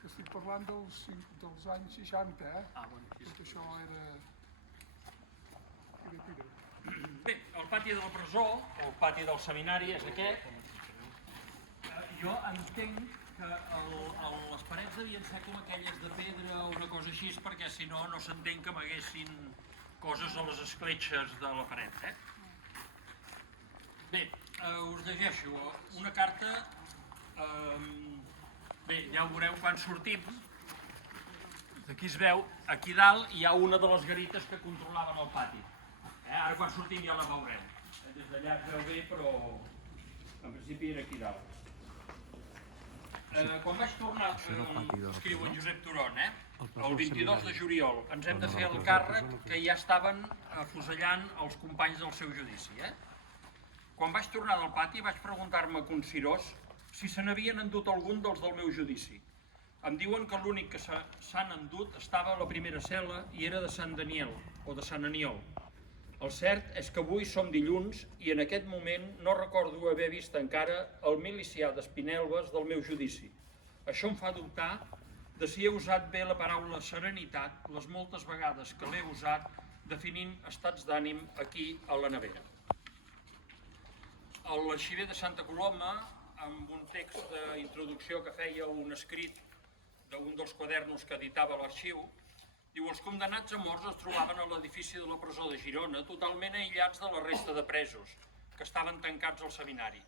que estic parlant dels anys 60, Tot això era pira. Bé, el pati de la presó, o el pati del seminari, és aquest. Jo entenc que les parets devien ser com aquelles de pedra o una cosa així, perquè si no, no s'entén que m'haguessin coses a les escletxes de la paret, Bé, us llegeixo una carta. Bé, ja ho veureu quan sortim. Aquí es veu, aquí dalt hi ha una de les garites que controlaven el pati. Ara quan sortim ja la veurem. Des d'allà es veu bé, però en principi era aquí dalt. Quan vaig tornar, escriu en Josep Turon, el 22 de juliol, ens hem de fer el càrrec que ja estaven afusellant els companys del seu judici. Quan vaig tornar del pati vaig preguntar-me concirós si se n'havien endut algun dels del meu judici. Em diuen que l'únic que s'han endut estava a la primera cel·la i era de Sant Daniel, o de Sant Aniol. El cert és que avui som dilluns i en aquest moment no recordo haver vist encara el milicià d'Espinelves del meu judici. Això em fa dubtar de si he usat bé la paraula serenitat les moltes vegades que l'he usat definint estats d'ànim aquí a la nevera. L'arxiver de Santa Coloma, amb un text d'introducció que feia un escrit d'un dels quadernos que editava l'arxiu, diu: els condemnats a morts es trobaven a l'edifici de la presó de Girona totalment aïllats de la resta de presos, que estaven tancats al seminari.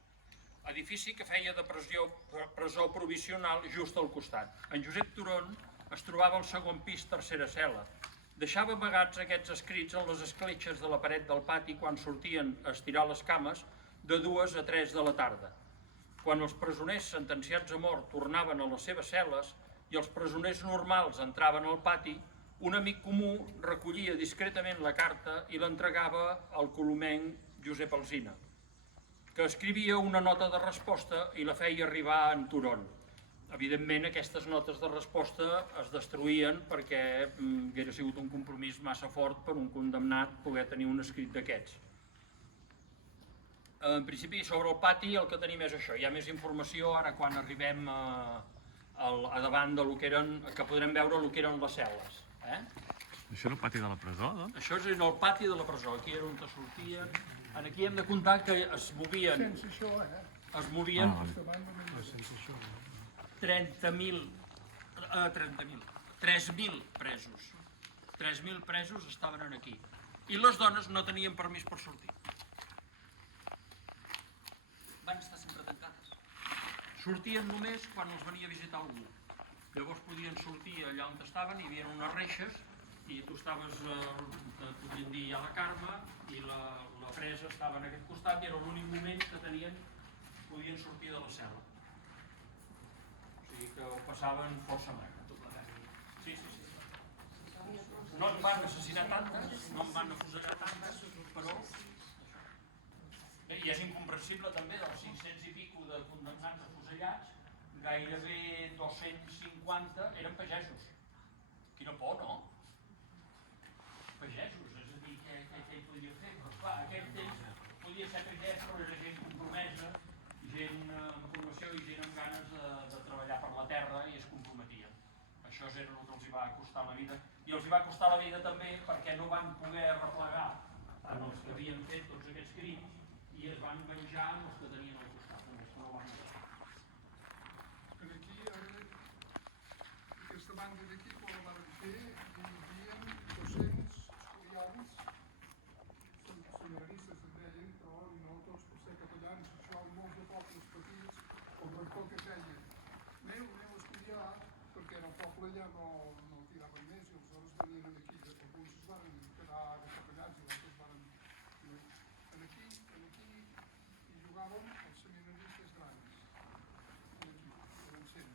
Edifici que feia de presó provisional just al costat. En Josep Turon es trobava al segon pis, tercera cel·la. Deixava amagats aquests escrits en les escletxes de la paret del pati quan sortien a estirar les cames de 2 a 3 de la tarda. Quan els presoners sentenciats a mort tornaven a les seves cel·les i els presoners normals entraven al pati, un amic comú recollia discretament la carta i l'entregava al colomenc Josep Alsina, que escrivia una nota de resposta i la feia arribar a en Turon. Evidentment, aquestes notes de resposta es destruïen perquè hauria sigut un compromís massa fort per un condemnat poder tenir un escrit d'aquests. En principi, sobre el pati el que tenim és això. Hi ha més informació ara quan arribem a davant del que podrem veure el que eren les cel·les. Això era el pati de la presó, doncs? Això és el pati de la presó. Aquí era on sortien. Aquí hem de comptar que es movien... Sense això, Es movien... sense això. 3.000 presos. 3.000 presos estaven aquí. I les dones no tenien permís per sortir. Van estar sempre tancades. Sortien només quan els venia a visitar algú. Llavors podien sortir allà on estaven, hi havia unes reixes, i tu estaves, podríem dir, a la Carme, i la presa estava en aquest costat, i era l'únic moment que podien sortir de la cel·la. O sigui que ho passaven força mal. Sí. No en van assassinar tantes, no en van afusellar tantes, però... I és incomprensible també, dels 500 i pico de condemnats afusellats, gairebé 250 eren pagesos. Quina por, no? Pagesos, és a dir, què hi podia fer? Però esclar, aquell temps podia ser pagès, però era gent compromesa, gent amb formació i gent amb ganes de treballar per la terra i es comprometien. Això era el que els va costar la vida. I els va costar la vida també perquè no van poder replegar en els que havien fet tots aquests crims i es van menjar amb els que tenien al costat, amb els que no van menjar. Aquí, aquesta banda d'aquí, quan la van fer, hi havia 200 estudiants, seminaristes en deien, però no tots per ser capellans, això molts de pobles petits, el rector que feia, aneu a estudiar, perquè en el poble ja no tiraven més, i aleshores venien aquí, alguns es van quedar de capellans i altres van... Aquí hi jugàvem els seminaristes grans, aquí, eren 100,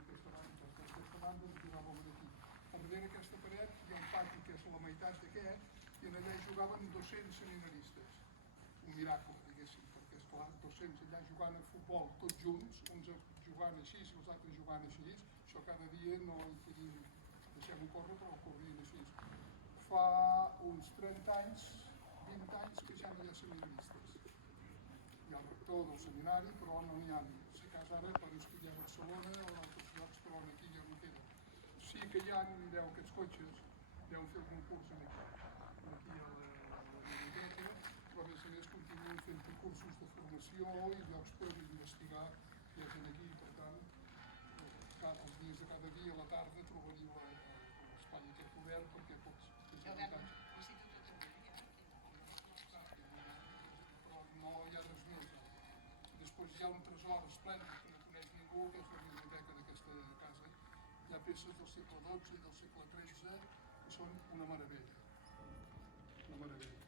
aquesta banda hi jugàvem aquí. Al darrere d'aquesta paret hi ha un pati que és la meitat d'aquest, i allà hi jugaven 200 seminaristes. Un miracle, diguéssim, perquè esclar, 200 allà jugant a futbol tots junts, uns jugant així i els altres jugant així, això cada dia no hi podien, deixem-ho córrer, però corrien així. Fa uns 30 anys, 20 anys que ja no hi ha seminaristes. Hi ha el rector del seminari, però no n'hi ha. Si cas ara per estudiar a Barcelona o en altres llocs, però aquí ja no queda. Sí que hi ha, mireu aquests cotxes, deuen fer un concurs aquí a la biblioteca, però a més continuen fent cursos de formació i llocs per investigar que hi ha aquí. Per tant, els dies de cada dia a la tarda trobaríeu l'espai aquest obert perquè pots... Però no hi ha res més. Després hi ha un tresor esplèndid que no coneix ningú, que és la biblioteca d'aquesta casa. Hi ha peces del segle XII i del segle XIII que són una meravella. Una meravella.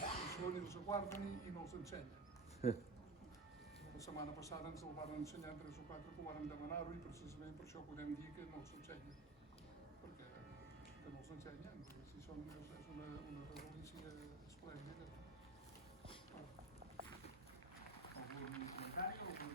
I els guarden i no els ensenyen. La setmana passada ens el van ensenyar 3 o 4 que ho varen demanar-ho i precisament per això podem dir que no els ensenyen. Perquè no els ensenyen, si són, és una relícia esplèndida. Algú algun comentari o algun...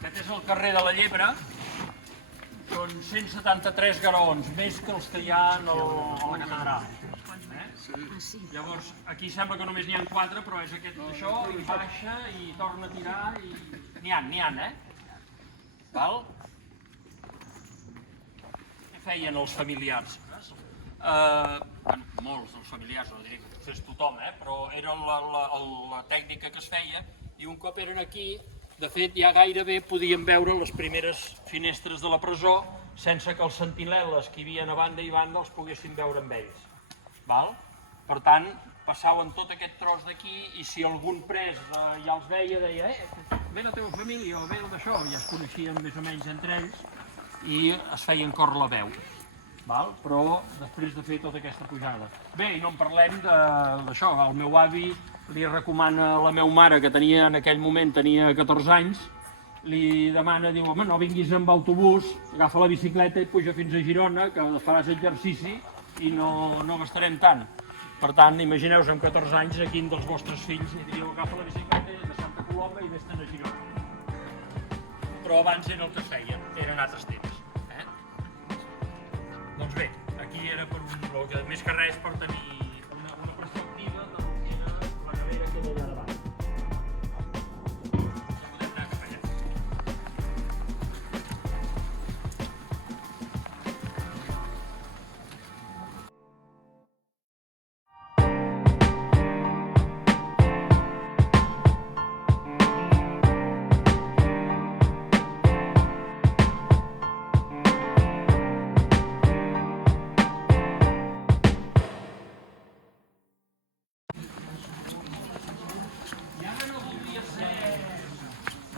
Aquest és el carrer de la Llebre. Són 173 graons, més que els que hi ha a la catedral. Llavors, aquí sembla que només n'hi ha 4, però és aquest d'això, i baixa, i torna a tirar, i... N'hi ha, Val? Què feien els familiars? Bueno, molts dels familiars, no diré que ho fes tothom, però era la tècnica que es feia, i un cop eren aquí, de fet, ja gairebé podíem veure les primeres finestres de la presó sense que els sentinel·les que hi havia a banda i banda els poguessin veure amb ells. Val? Per tant, passaven tot aquest tros d'aquí i si algun pres ja els veia, deia ve la teva família o ve d'això, ja es coneixien més o menys entre ells i es feien córrer la veu. Val? Però després de fer tota aquesta pujada. Bé, i no en parlem d'això, el meu avi li recomana a la meva mare, que en aquell moment tenia 14 anys, li demana, diu, home, no vinguis amb autobús, agafa la bicicleta i puja fins a Girona, que faràs exercici i no gastarem tant. Per tant, imagineu-vos, amb 14 anys, a quin dels vostres fills li diríeu, agafa la bicicleta de Santa Coloma i vés-te'n a Girona. Però abans era el que feien, eren altres temps. Doncs bé, aquí era més que res per tenir una perspectiva del que era la nevera que hi ha allà davant. Podem anar cap allà.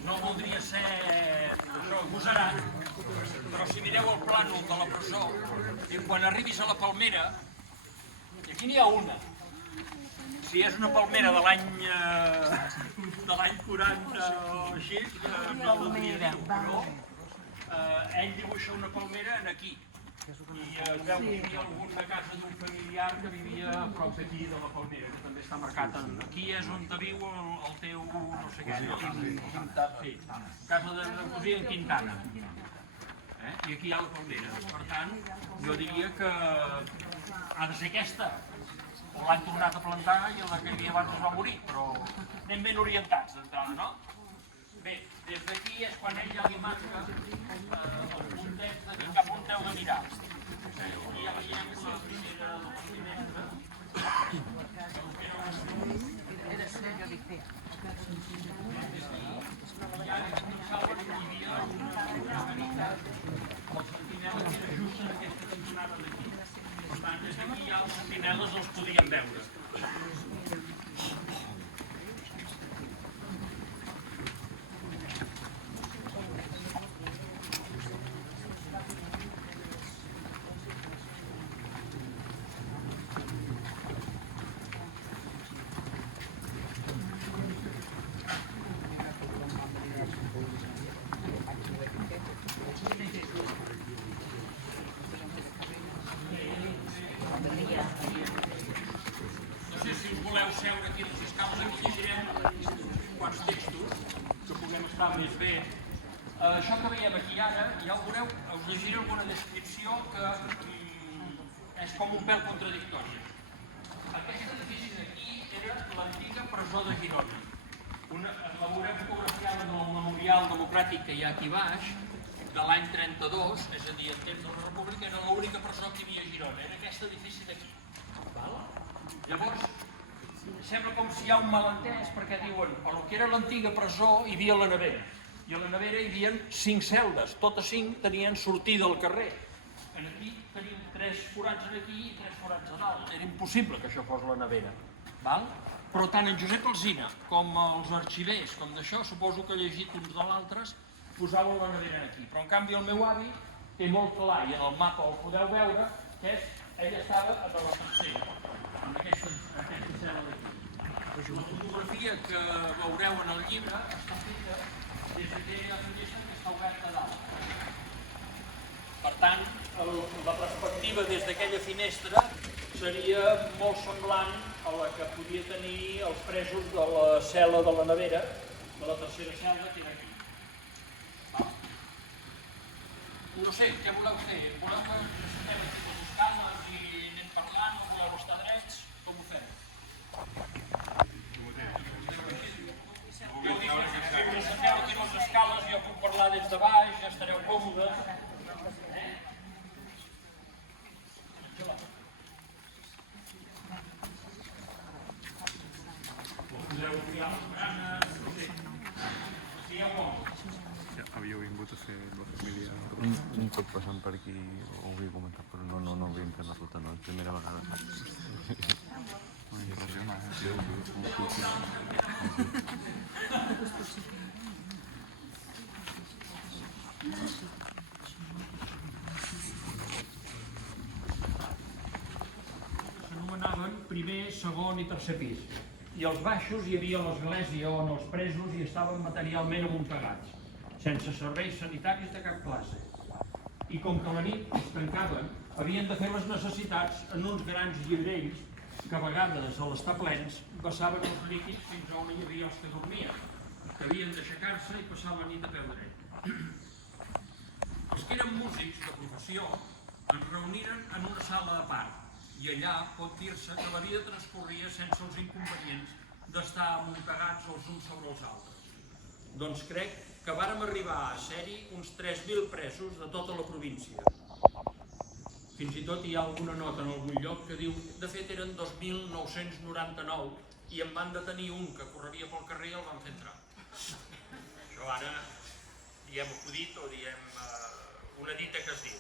No voldria ser agosarat, però si mireu el plànol de la presó, quan arribis a la palmera, i aquí n'hi ha una, si és una palmera de l'any 40 o així, no voldria dir-ho, però ell dibuixa una palmera aquí. I es veu que hi havia alguna casa d'un familiar que vivia a prop d'aquí de la palmera, que també està marcat aquí és on viu el teu, no sé què, sí, casa de cosí en Quintana. I aquí hi ha la palmera. Per tant, jo diria que ha de ser aquesta. O l'han tornat a plantar i la que hi havia abans es va morir, però anem ben orientats d'entrada, no? Bé, des d'aquí és quan ell ja li marca el puntet de cap on heu de mirar. Per tant, des d'aquí ja els sentinel·les els podien veure. No sé si us voleu seure aquí a les escales, aquí llegirem quants textos que puguem estar més bé. Això que veiem aquí ara, ja ho veureu, us llegiré alguna descripció que és com un pèl contradictori. Aquest edifici d'aquí era l'antiga presó de Girona. La veurem fotografiada del Memorial Democràtic que hi ha aquí baix, de l'any 32, és a dir, en temps de la República, era l'única presó que hi havia a Girona, era aquest edifici d'aquí. Llavors, sembla com si hi ha un malentès perquè diuen a lo que era l'antiga presó hi havia la nevera i a la nevera hi havia 5 celdes, totes 5 tenien sortida al carrer. Aquí tenim 3 forats aquí i 3 forats a dalt, era impossible que això fos la nevera. Però tant en Josep Alsina com els arxivers com d'això, suposo que llegit uns de l'altres, posaven la nevera aquí, però en canvi el meu avi té molt clar i en el mapa el podeu veure que ell estava a la tercera, en aquesta cel·la d'aquí. La fotografia que veureu en el llibre està feta des d'aquella finestra que està oberta a dalt. Per tant, la perspectiva des d'aquella finestra seria molt semblant a la que podia tenir els presos de la cel·la de la nevera, de la tercera cel·la que era aquí. No sé, què voleu fer? Voleu que estem aquí buscant-les i anem parlant o voleu estar drets? Com ho fem? Si us senteu aquí a les escales jo puc parlar des de baix, ja estareu còmodes. Podeu triar les branes, no sé. Sigueu bons. Ja havíeu vingut a fer la família... Un cop passant per aquí ho havia comentat, però no havíem fet la ruta, no, primera vegada. S'anomenaven primer, segon i tercer pis. I als baixos hi havia l'església on els presos hi estaven materialment amuntegats, sense serveis sanitaris de cap classe. I com que a la nit es tancaven, havien de fer les necessitats en uns grans llibrells que a vegades, a l'estar plens, vessaven els líquids fins on hi havia els que dormien, que havien d'aixecar-se i passar la nit a peu dret. Els que eren músics de professió ens reuniren en una sala a part i allà pot dir-se que la vida transcorria sense els inconvenients d'estar amuntegats els uns sobre els altres. Doncs crec que vàrem arribar a ser-hi uns 3.000 presos de tota la província. Fins i tot hi ha alguna nota en algun lloc que diu de fet eren 2.999 i en van detenir un que correria pel carrer i el van fer entrar. Això ara diem acudit o diem una dita que es diu.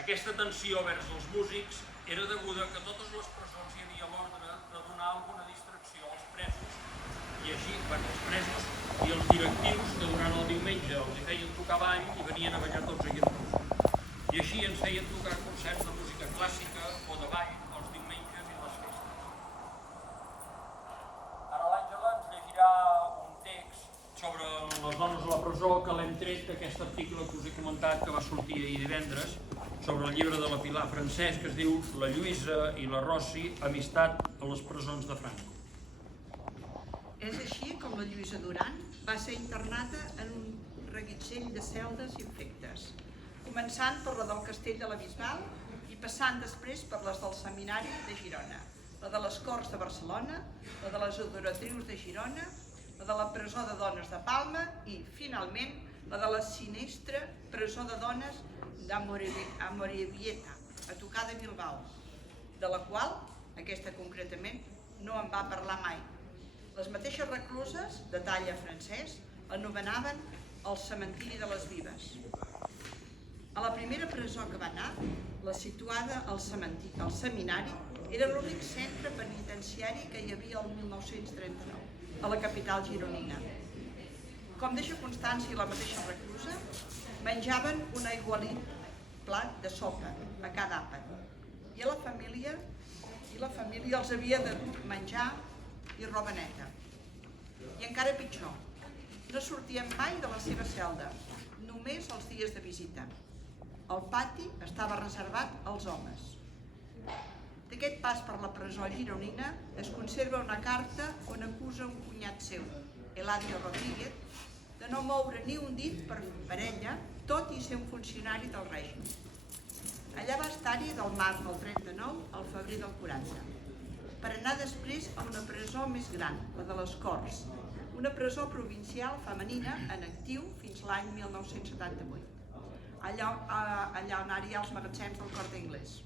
Aquesta tensió vers els músics era deguda que a totes les presons hi havia l'ordre de donar alguna distracció als presos i així, els presos i els directius que durant el diumenge els feien tocar ball i venien a ballar tots aquí dins. I així ens feien tocar concerts de música clàssica o de ball els diumenges i les festes. Ara l'Àngela ens llegirà un text sobre les dones a la presó que l'hem tret d'aquest article que us he comentat que va sortir ahir divendres sobre el llibre de la Pilar Francesc que es diu La Lluïsa i la Rossi, amistat a les presons de Franco. És així com la Lluïsa Duran va ser internada en un reguitzell de celdes infectes, començant per la del Castell de la Bisbal i passant després per les del Seminari de Girona, la de les Corts de Barcelona, la de les Adoratrius de Girona, la de la Presó de Dones de Palma i, finalment, la de la sinistra Presó de Dones d'Amorebieta, a tocar de Bilbao, de la qual, aquesta concretament, no en va parlar mai. Les mateixes recluses, de talla francès, l'anomenaven el cementiri de les vives. A la primera presó que va anar, la situada al seminari, era l'únic centre penitenciari que hi havia el 1939, a la capital gironina. Com deixa constància la mateixa reclusa, menjaven un aigualit plat de sopa a cada àpat, i la família els havia de menjar i roba neta. I encara pitjor, no sortien mai de la seva celda, només els dies de visita. El pati estava reservat als homes. D'aquest pas per la presó gironina es conserva una carta on acusa un cunyat seu, Eladio Rodríguez, de no moure ni un dit per ella, tot i ser un funcionari del règim. Allà va estar-hi del març del 39 al febrer del 40, per anar després a una presó més gran, la de les Corts, una presó provincial femenina en actiu fins l'any 1978. Allà on ara hi ha els magatzems del Corte Inglés.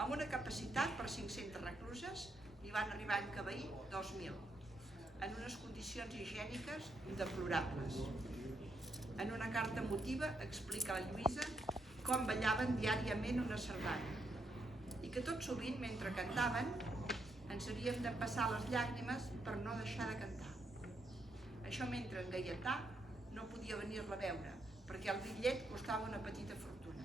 Amb una capacitat per 500 recluses, hi van arribar a encabeir 2.000, en unes condicions higièniques deplorables. En una carta emotiva explica la Lluïsa com ballaven diàriament una sardana i que tot sovint, mentre cantaven, ens havíem de passar les llàgrimes per no deixar de cantar. Això mentre en Gaietà no podia venir-la a veure, perquè el bitllet costava una petita fortuna.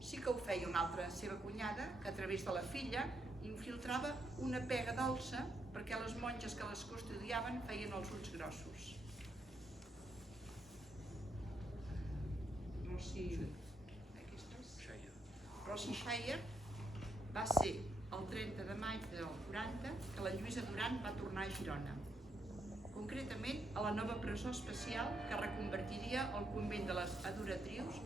Sí que ho feia una altra seva cunyada, que a través de la filla infiltrava una pega dolça perquè les monges que les custodiaven feien els ulls grossos. Rossi Shire va ser el 30 de maig del 40 que la Lluïsa Duran va tornar a Girona, concretament a la nova presó especial que reconvertiria el convent de les Adoratrius,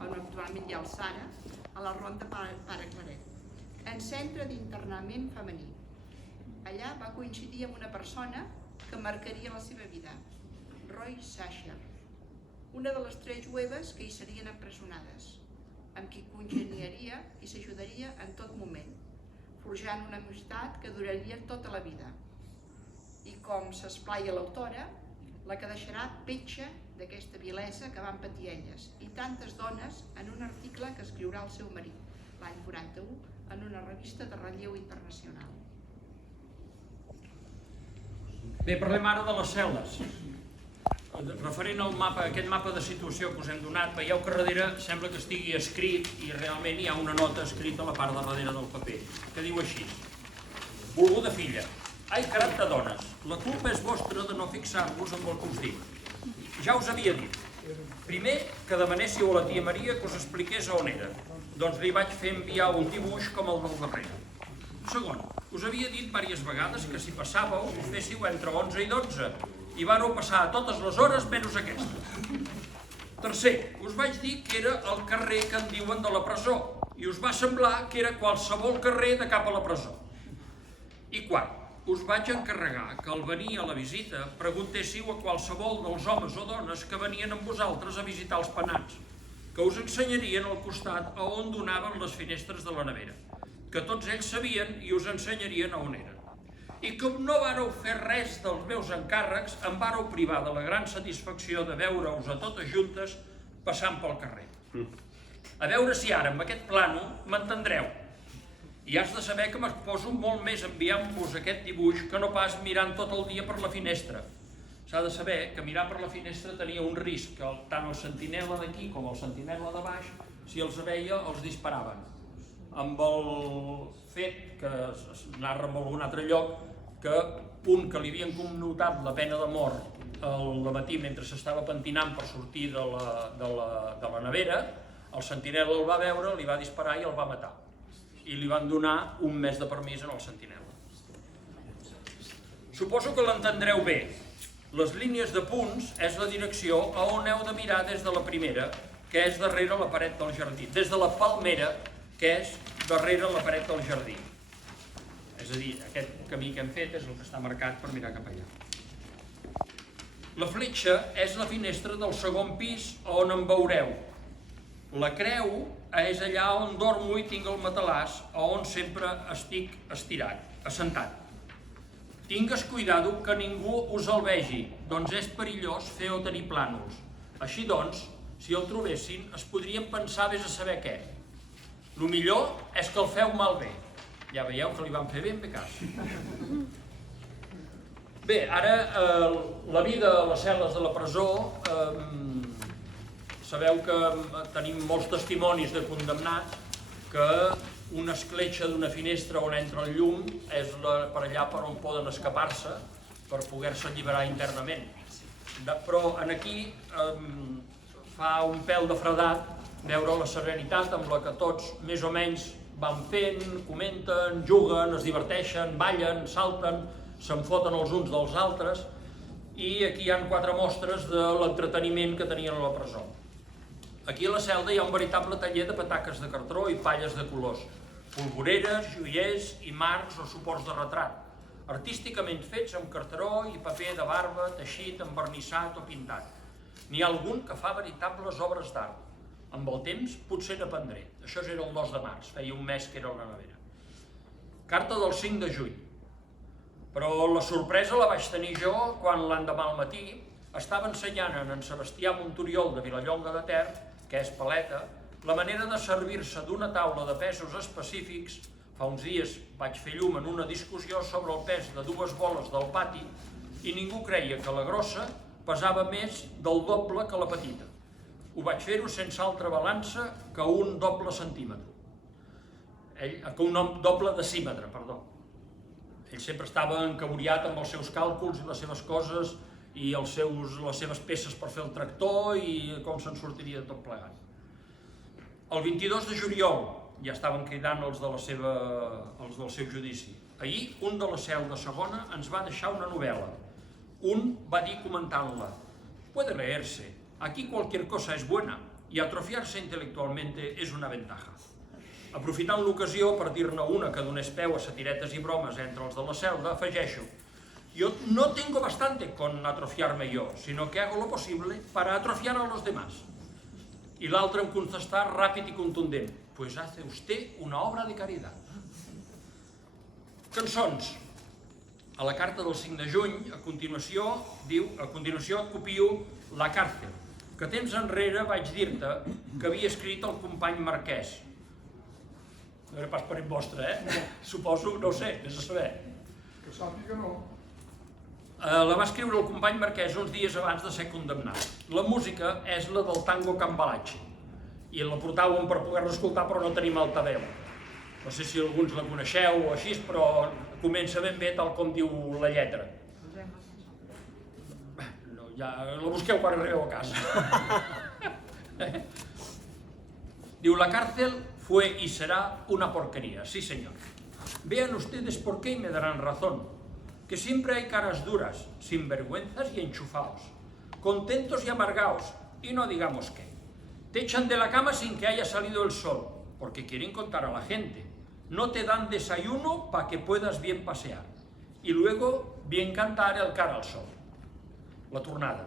on actualment hi ha el Sara, a la Ronda Pare Claret, en centre d'internament femení. Allà va coincidir amb una persona que marcaria la seva vida, Roy Sacher, una de les 3 jueves que hi serien empresonades, amb qui congeniaria i s'ajudaria en tot moment, forjant una amistat que duraria tota la vida. I com s'esplaia l'autora, la que deixarà petja d'aquesta vilesa que van patir elles i tantes dones en un article que escriurà el seu marit, l'any 41, en una revista de relleu internacional. Bé, parlem ara de les cel·les. Referent al mapa, aquest mapa de situació que us hem donat, veieu que darrere sembla que estigui escrit i realment hi ha una nota escrita a la part de darrere del paper, que diu així: volguda filla, ai carat de dones, la culpa és vostra de no fixar-vos en el que us dic. Ja us havia dit, primer que demanéssiu a la tia Maria que us expliqués on era, doncs li vaig fer enviar un dibuix com el del darrere. Segon, us havia dit diverses vegades que si passàveu ho féssiu entre 11 i 12 i vàreu passar a totes les hores menys aquesta. Tercer, us vaig dir que era el carrer que en diuen de la presó i us va semblar que era qualsevol carrer de cap a la presó. I quart, us vaig encarregar que al venir a la visita preguntéssiu a qualsevol dels homes o dones que venien amb vosaltres a visitar els penats, que us ensenyarien al costat a on donaven les finestres de la nevera, que tots ells sabien i us ensenyarien a on eren. I com no vàreu fer res dels meus encàrrecs, em vàreu privar de la gran satisfacció de veure-us a totes juntes passant pel carrer. A veure si ara, amb aquest plano, m'entendreu. I has de saber que m'exposo molt més enviant-vos aquest dibuix que no pas mirant tot el dia per la finestra. S'ha de saber que mirar per la finestra tenia un risc, que tant el sentinela d'aquí com el sentinela de baix, si els veia, els disparaven. Amb el fet que es narra en algun altre lloc que un que li havien commutat la pena de mort al matí mentre s'estava pentinant per sortir de la nevera, el sentinela el va veure, li va disparar i el va matar. I li van donar un mes de permís al sentinela. Suposo que l'entendreu bé. Les línies de punts és la direcció a on heu de mirar des de la primera, que és darrere la paret del jardí, des de la palmera, que és darrere la paret del jardí. És a dir, aquest camí que hem fet és el que està marcat per mirar cap allà. La fletxa és la finestra del segon pis on em veureu. La creu és allà on dormo i tinc el matalàs, a on sempre estic estirat, assentat. Tingues cuidado que ningú us el vegi, doncs és perillós fer o tenir plànols. Així doncs, si el trobessin, es podrien pensar vés a saber què. Lo millor és que el feu malbé. Ja veieu que li van fer ben bé cas. Bé, ara la vida a les cel·les de la presó, sabeu que tenim molts testimonis de condemnats que una escletxa d'una finestra on entra el llum és per allà per on poden escapar-se per poder-se alliberar internament. Però aquí fa un pèl de fredat veure la serenitat amb la que tots més o menys van fent, comenten, juguen, es diverteixen, ballen, salten, s'enfoten els uns dels altres, i aquí hi ha 4 mostres de l'entreteniment que tenien a la presó. Aquí a la celda hi ha un veritable taller de pataques de cartró i palles de colors, polvoreres, joiers i marcs o suports de retrat, artísticament fets amb cartró i paper de barba, teixit, envernissat o pintat. N'hi ha algun que fa veritables obres d'art. Amb el temps potser n'aprendré. Això era el 2 de març, feia un mes que era a la nevera. Carta del 5 de juny. Però la sorpresa la vaig tenir jo quan l'endemà al matí estava ensenyant a en Sebastià Montoriol de Vilallonga de Ter, que és paleta, la manera de servir-se d'una taula de pesos específics. Fa uns dies vaig fer llum en una discussió sobre el pes de 2 boles del pati i ningú creia que la grossa pesava més del doble que la petita. Ho vaig fer-ho sense altra balança que un doble centímetre. Que un doble decímetre, perdó. Ell sempre estava encaboriat amb els seus càlculs i les seves coses i les seves peces per fer el tractor i com se'n sortiria tot plegat. El 22 de juliol ja estaven cridant els del seu judici. Ahir, un de la seu de segona ens va deixar una novel·la. Un va dir comentant-la: «Puede leerse. Aquí cualquier cosa es buena y atrofiarse intelectualmente es una ventaja». Aprofitant l'ocasió per dir-ne una que donés peu a satiretes i bromes entre els de la celda, afegeixo: «Yo no tengo bastante con atrofiarme yo, sino que hago lo posible para atrofiar a los demás». I l'altre em contestà ràpid i contundent: «Pues hace usted una obra de caridad». Cançons. A la carta del 5 de juny, a continuació et copio La càrcel, que temps enrere vaig dir-te que havia escrit el company Marquès. No era pas per vostre, Suposo, no ho sé, vés a saber. Que sàpiga no. La va escriure el company Marquès uns dies abans de ser condemnat. La música és la del tango Cambalache i la portàvem per poder-la escoltar però no tenim altaveu. No sé si alguns la coneixeu o així, però comença ben bé tal com diu la lletra. Ja la busqueu quan arribeu a casa. Diu: «La cárcel fue y será una porquería, sí señor. Vean ustedes por qué y me darán razón. Que siempre hay caras duras, sinvergüenzas y enchufados, contentos y amargados, y no digamos qué. Te echan de la cama sin que haya salido el sol, porque quieren contar a la gente. No te dan desayuno para que puedas bien pasear, y luego bien cantar el cara al sol». La tornada.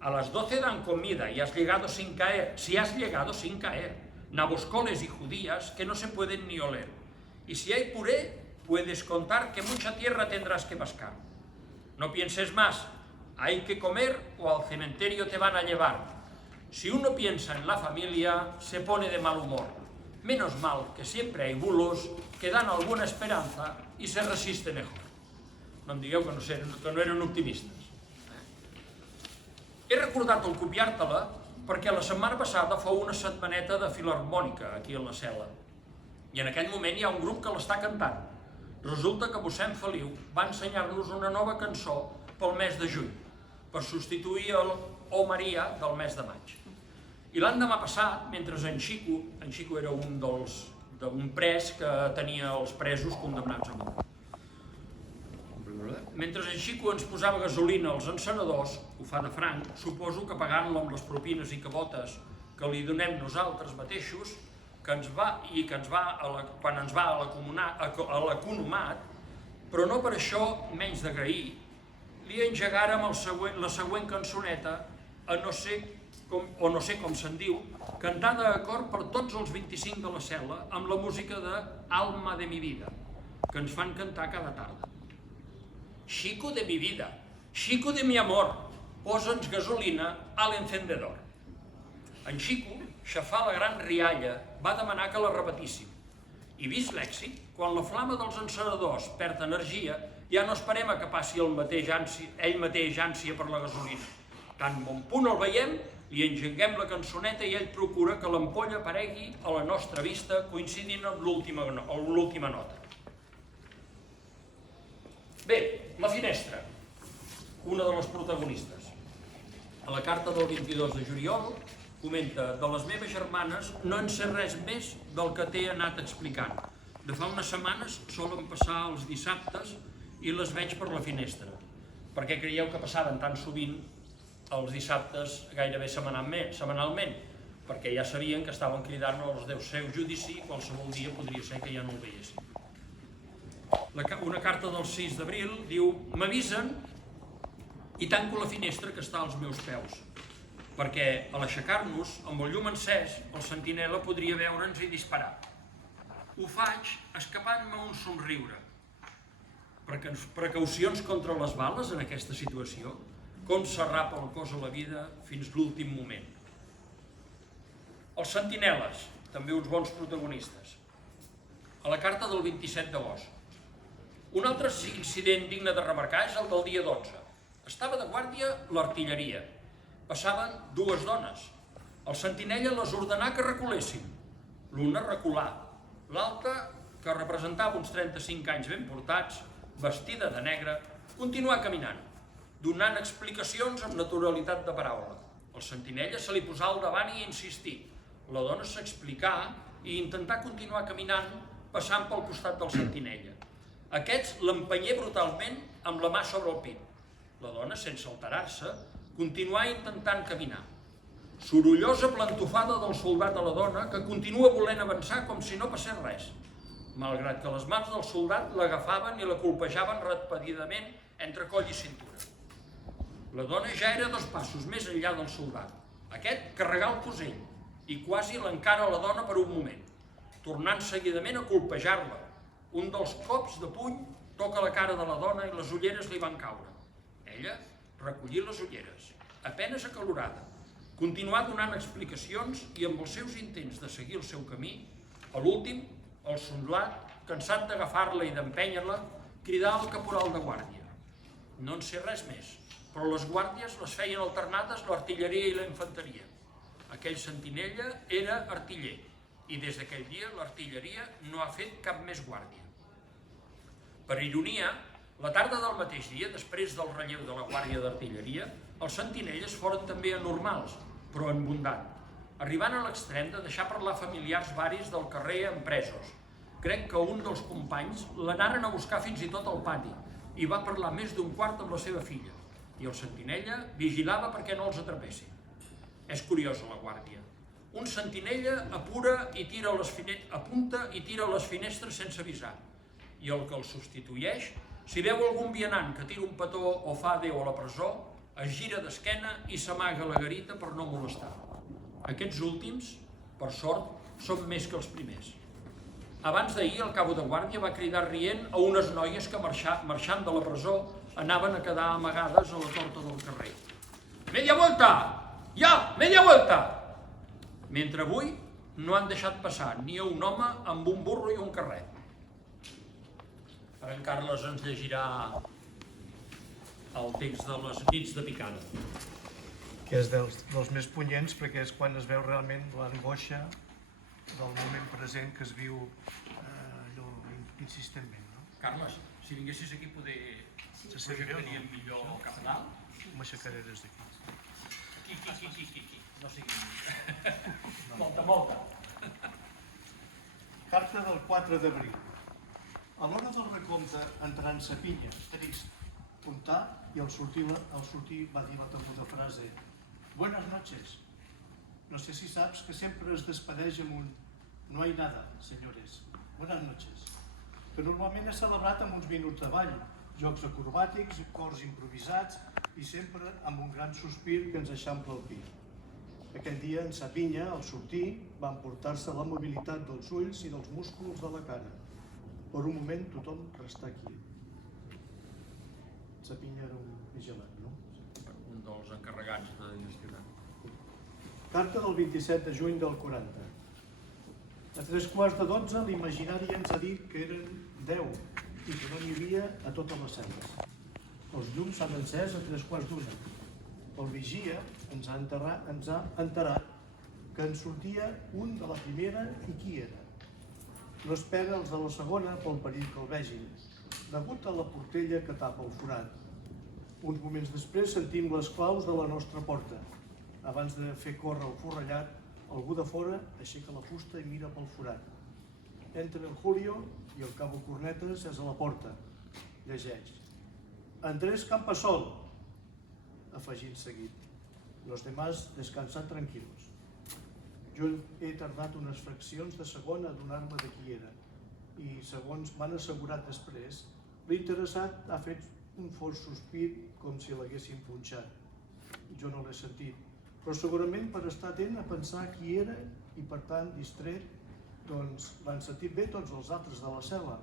A las 12 dan comida y has llegado sin caer, si has llegado sin caer. Naboscoles y judías que no se pueden ni oler. Y si hay puré, puedes contar que mucha tierra tendrás que mascar. No pienses más, hay que comer o al cementerio te van a llevar. Si uno piensa en la familia, se pone de mal humor. Menos mal que siempre hay bulos que dan alguna esperanza y se resiste mejor. No em digueu que no eren optimistes. He recordat el copiar-te-la perquè la setmana passada fou una setmaneta de filharmònica aquí a la cel·la. I en aquell moment hi ha un grup que l'està cantant. Resulta que mossèn Feliu va ensenyar-nos una nova cançó pel mes de juny, per substituir el «Oh Maria» del mes de maig. I l'endemà passat, mentre en Xico era un pres que tenia els presos condemnats a mort. Mentre en Xico ens posava gasolina als encenedors, ho fa de franc, suposo que pagant-lo amb les propines i cabotes que li donem nosaltres mateixos, quan ens va a l'economat, però no per això menys d'agrair, li engegàrem la següent cançoneta, a no ser o no sé com se'n diu, cantada a cor per tots els 25 de la cel·la amb la música de Alma de mi vida, que ens fan cantar cada tarda. Chico de mi vida, Chico de mi amor, posa'ns gasolina a l'encendedor. En Chico, xafar la gran rialla, va demanar que la repetíssim. I vist l'èxit, quan la flama dels encenedors perd energia, ja no esperem a que passi ell mateix ànsia per la gasolina. Tan bon punt el veiem, li engeguem la cançoneta i ell procura que l'ampolla aparegui a la nostra vista coincidint amb l'última nota. Bé, la finestra, una de les protagonistes. A la carta del 22 de juliol comenta: de les meves germanes no en sé res més del que t'he anat explicant. De fa unes setmanes solen passar els dissabtes i les veig per la finestra. Per què creieu que passaven tan sovint els dissabtes gairebé setmanalment? Perquè ja sabien que estaven cridant als déus seu judici i qualsevol dia podria ser que ja no el veiessin. Una carta del 6 d'abril diu: m'avisen i tanco la finestra que està als meus peus, perquè a l'aixecar-nos, amb el llum encès, el sentinela podria veure'ns i disparar. Ho faig escapant-me un somriure. Precaucions contra les bales en aquesta situació, com s'arrapa el cos a la vida fins l'últim moment. Els sentineles, també uns bons protagonistes. A la carta del 27 d'agost. Un altre incident digne de remarcar és el del dia 12. Estava de guàrdia l'artilleria. Passaven dues dones. El sentinella les ordenà que reculessin. L'una recular, l'altra, que representava uns 35 anys ben portats, vestida de negre, continuà caminant, donant explicacions amb naturalitat de paraula. El sentinella se li posà al davant i insistí. La dona s'explicà i intentà continuar caminant, passant pel costat del sentinella. Aquest l'empenyé brutalment amb la mà sobre el pit. La dona, sense alterar-se, continuà intentant caminar. Sorollosa plantofada del soldat a la dona, que continua volent avançar com si no passés res, malgrat que les mans del soldat l'agafaven i la colpejaven repetidament entre coll i cintura. La dona ja era 2 passos més enllà del soldat. Aquest carregà el fusell i quasi l'encara la dona per un moment, tornant seguidament a colpejar-la. Un dels cops de puny toca la cara de la dona i les ulleres li van caure. Ella recollí les ulleres, apenes acalorada, continuà donant explicacions i amb els seus intents de seguir el seu camí, a l'últim, el soldat, cansat d'agafar-la i d'empènyer-la, cridà al caporal de guàrdia. No en sé res més, però les guàrdies les feien alternades l'artilleria i la infanteria. Aquell sentinella era artiller i des d'aquell dia l'artilleria no ha fet cap més guàrdia. Per ironia, la tarda del mateix dia, després del relleu de la guàrdia d'artilleria, els sentinelles foren també anormals, però en bondat, arribant a l'extrem de deixar parlar familiars varis del carrer empresos. Crec que un dels companys l'anaren a buscar fins i tot al pati i va parlar més d'un quart amb la seva filla, i el sentinella vigilava perquè no els atrapessin. És curiosa la guàrdia. Un sentinella apunta i tira les finestres sense avisar, i el que el substitueix, si veu algun vianant que tira un petó o fa adéu a la presó, es gira d'esquena i s'amaga la garita per no molestar. Aquests últims, per sort, són més que els primers. Abans d'ahir, el cabo de guàrdia va cridar rient a unes noies que, marxant de la presó, anaven a quedar amagades a la torta del carrer. «Media vuelta! Ja, media vuelta!» Mentre avui no han deixat passar ni a un home amb un burro i un carret. Ara en Carles ens llegirà el text de les nits de picada. Que és dels més punyents perquè és quan es veu realment l'angoixa del moment present que es viu allò insistentment. No? Carles, si vinguessis aquí poder projectaríem millor cap a dalt. M'aixecaré des d'aquí. Aquí. No sigui... Molta. Carta del 4 d'abril. A l'hora del recompte, entrant sa pinya, trist, comptar, i al sortir va dir la temuda frase: «Buenas noches». No sé si saps que sempre es despedeix amb un «No hay nada, señores, buenas noches», que normalment és celebrat amb uns minuts de ball, jocs acrobàtics, cors improvisats i sempre amb un gran sospir que ens eixampla el pit. Aquell dia, en sa pinya, al sortir, va emportar-se la mobilitat dels ulls i dels músculs de la cara. Per un moment tothom restà aquí. Sa pinya era un vigilant, no? Un dels encarregats de gestionar. Carta del 27 de juny del 40. A 11:45 l'imaginari ens ha dit que eren 10 i que no n'hi havia a totes les cel·les. Els llums s'han encès a 11:45. El vigia ens ha enterat que en sortia un de la primera i qui era. No espera els de la segona pel perill que el vegin, degut a la portella que tapa el forat. Uns moments després sentim les claus de la nostra porta. Abans de fer córrer el forrellat, algú de fora aixeca la fusta i mira pel forat. Entra el Julio i el cabo Cornetes és a la porta. Llegeix. Andrés Campasol, afegint seguit. Los demás descansad tranquilos. Jo he tardat unes fraccions de segon a adonar-me de qui era i, segons m'han assegurat després, l'interessat ha fet un fort sospir com si l'haguessin punxat. Jo no l'he sentit, però segurament per estar atent a pensar qui era i, per tant, distret, doncs l'han sentit bé tots els altres de la cel·la.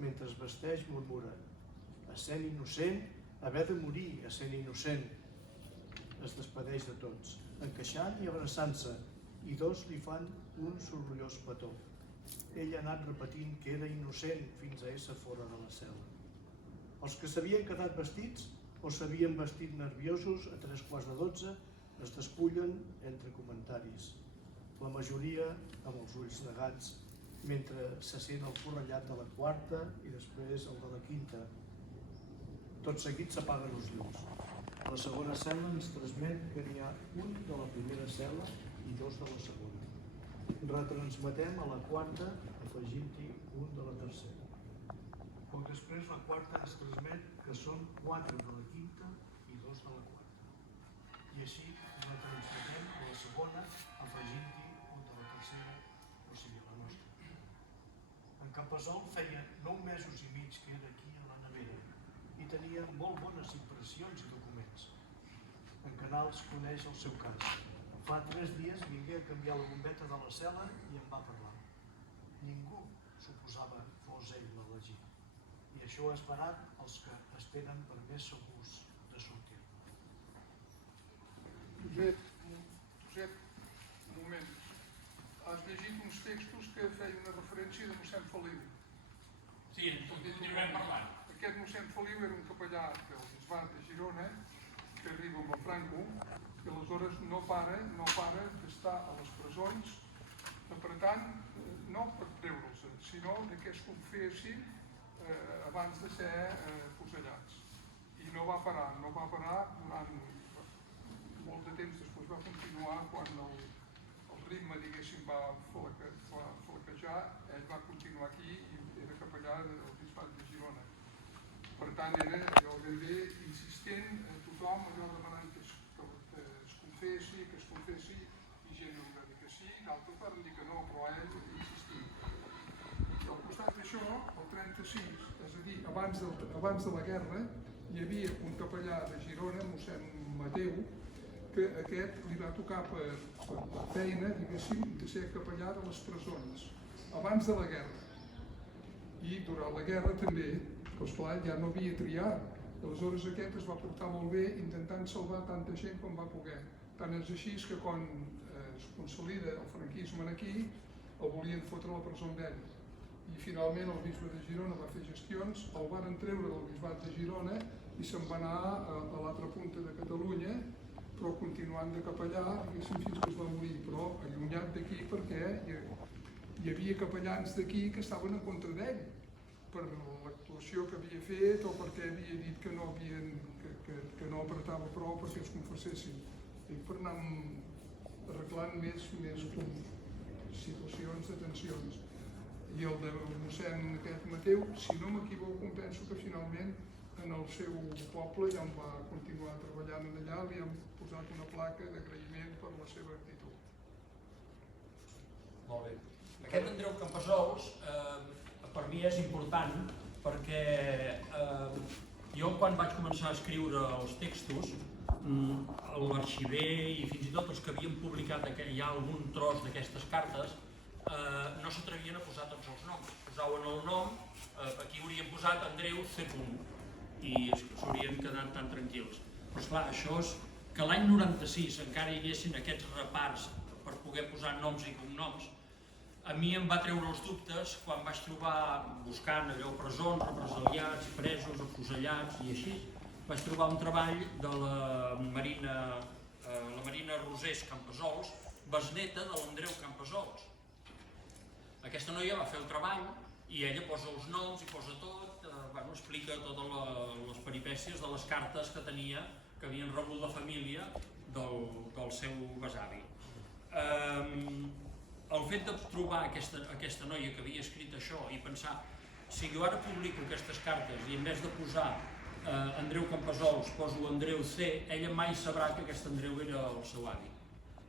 Mentre es vesteix, murmura: essent innocent, haver de morir essent innocent. Es despedeix de tots, encaixant i abraçant-se, i dos li fan un sorollós petó. Ell ha anat repetint que era innocent fins a ésser fora de la cel·la. Els que s'havien quedat vestits o s'havien vestit nerviosos a 11:45 es despullen entre comentaris. La majoria amb els ulls negats, mentre se sent el forrellat de la quarta i després el de la quinta. Tot seguit s'apaguen els llums. A la segona cel·la ens transmet que n'hi ha un de la primera cel·la i dos de la segona. Retransmetem a la quarta afegint-hi un de la tercera. Poc després la quarta ens transmet que són 4 de la quinta i 2 de la quarta. I així retransmetem a la segona afegint-hi un de la tercera, o sigui la nostra. En Campasol feia 9 mesos i mig que era aquí a la nevera i tenia molt bones impressions i documents. En Canals coneix el seu cas. Fa 3 dies vingué a canviar la bombeta de la cel·la i em va parlar. Ningú suposava fos ell l'elegit. I això és barat els que es tenen per més segurs de sortir. Josep, un moment. Has llegit uns textos que feien una referència de mossèn Feliu. Sí, en continuem parlant. Aquest mossèn Feliu era un capellà del bisbat de Girona que arriba amb el Franco i aleshores no para d'estar a les presons apretant, no per treure'ls, sinó que es confessin abans de ser fusellats. I no va parar durant molt de temps. Després va continuar quan el ritme, diguéssim, va flaquejar. Ell va continuar aquí i era capellà del bisbat de Girona. Per tant, era allò ben bé insistent a tothom, allò demanant que es confessi, i gent li va dir que sí, d'altres van dir que no, però ell insistia. I al costat d'això, el 36, és a dir, abans de la guerra, hi havia un capellà de Girona, mossèn Mateu, que aquest li va tocar per feina, diguéssim, de ser capellà de les presons, abans de la guerra. I durant la guerra també, que esclar, ja no havia triat. Aleshores aquest es va portar molt bé intentant salvar tanta gent com va poder. Tant és així que quan es consolida el franquisme aquí, el volien fotre a la presó amb ell. I finalment el bisbe de Girona va fer gestions, el van treure del bisbat de Girona i se'n va anar a l'altra punta de Catalunya, però continuant de capellà, diguéssim, fins que es va morir, però allunyat d'aquí perquè hi havia capellans d'aquí que estaven en contra d'ell per l'actuació que havia fet o perquè havia dit que no apretava prou perquè es confessessin. I per anar arreglant més situacions de tensions. I el de mossèn aquest Mateu, si no m'equivoco, em penso que finalment en el seu poble ja en va continuar treballant allà, li han posat una placa d'agraïment per la seva actitud. Molt bé. Aquest Andreu Campassols per mi és important perquè jo quan vaig començar a escriure els textos l'arxiver i fins i tot els que havien publicat ja algun tros d'aquestes cartes no s'atrevien a posar tots els noms. Posaven el nom, aquí haurien posat Andreu C. i s'haurien quedat tan tranquils. Però esclar, això és que l'any 96 encara hi haguessin aquests reparts per poder posar noms i cognoms. A mi em va treure els dubtes quan vaig trobar, buscant allò presons, represaliats, presos, afusellats i així, vaig trobar un treball de la Marina Rosés Campesols, besneta de l'Andreu Campesols. Aquesta noia va fer el treball i ella posa els noms i posa tot, explica totes les peripècies de les cartes que tenia, que havien rebut la família del seu besavi. El fet de trobar aquesta noia que havia escrit això i pensar, si jo ara publico aquestes cartes i en vez de posar Andreu Campesols poso Andreu C, ella mai sabrà que aquest Andreu era el seu avi.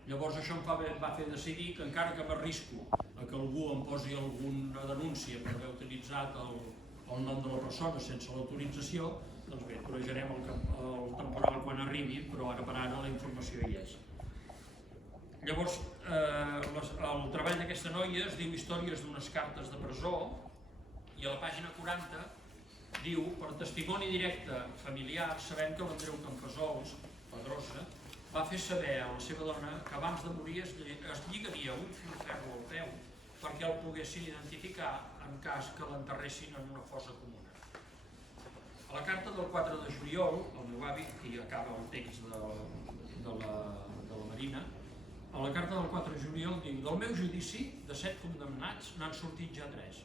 Llavors això em va fer decidir que encara que m'arrisco a que algú em posi alguna denúncia per haver utilitzat el nom de la persona sense l'autorització, doncs bé, corejarem el temporal quan arribi, però ara per ara la informació hi és. Llavors, el treball d'aquesta noia es diu Històries d'unes cartes de presó i a la pàgina 40 diu, per testimoni directe familiar, sabem que l'Andreu Campesols, Pedrosa, va fer saber a la seva dona que abans de morir es lligaria un filferro al peu perquè el poguessin identificar en cas que l'enterressin en una fossa comuna. A la carta del 4 de juliol, el meu avi, aquí acaba el text de la Marina, a la carta del 4 de juliol diu: del meu judici, de 7 condemnats, n'han sortit ja 3.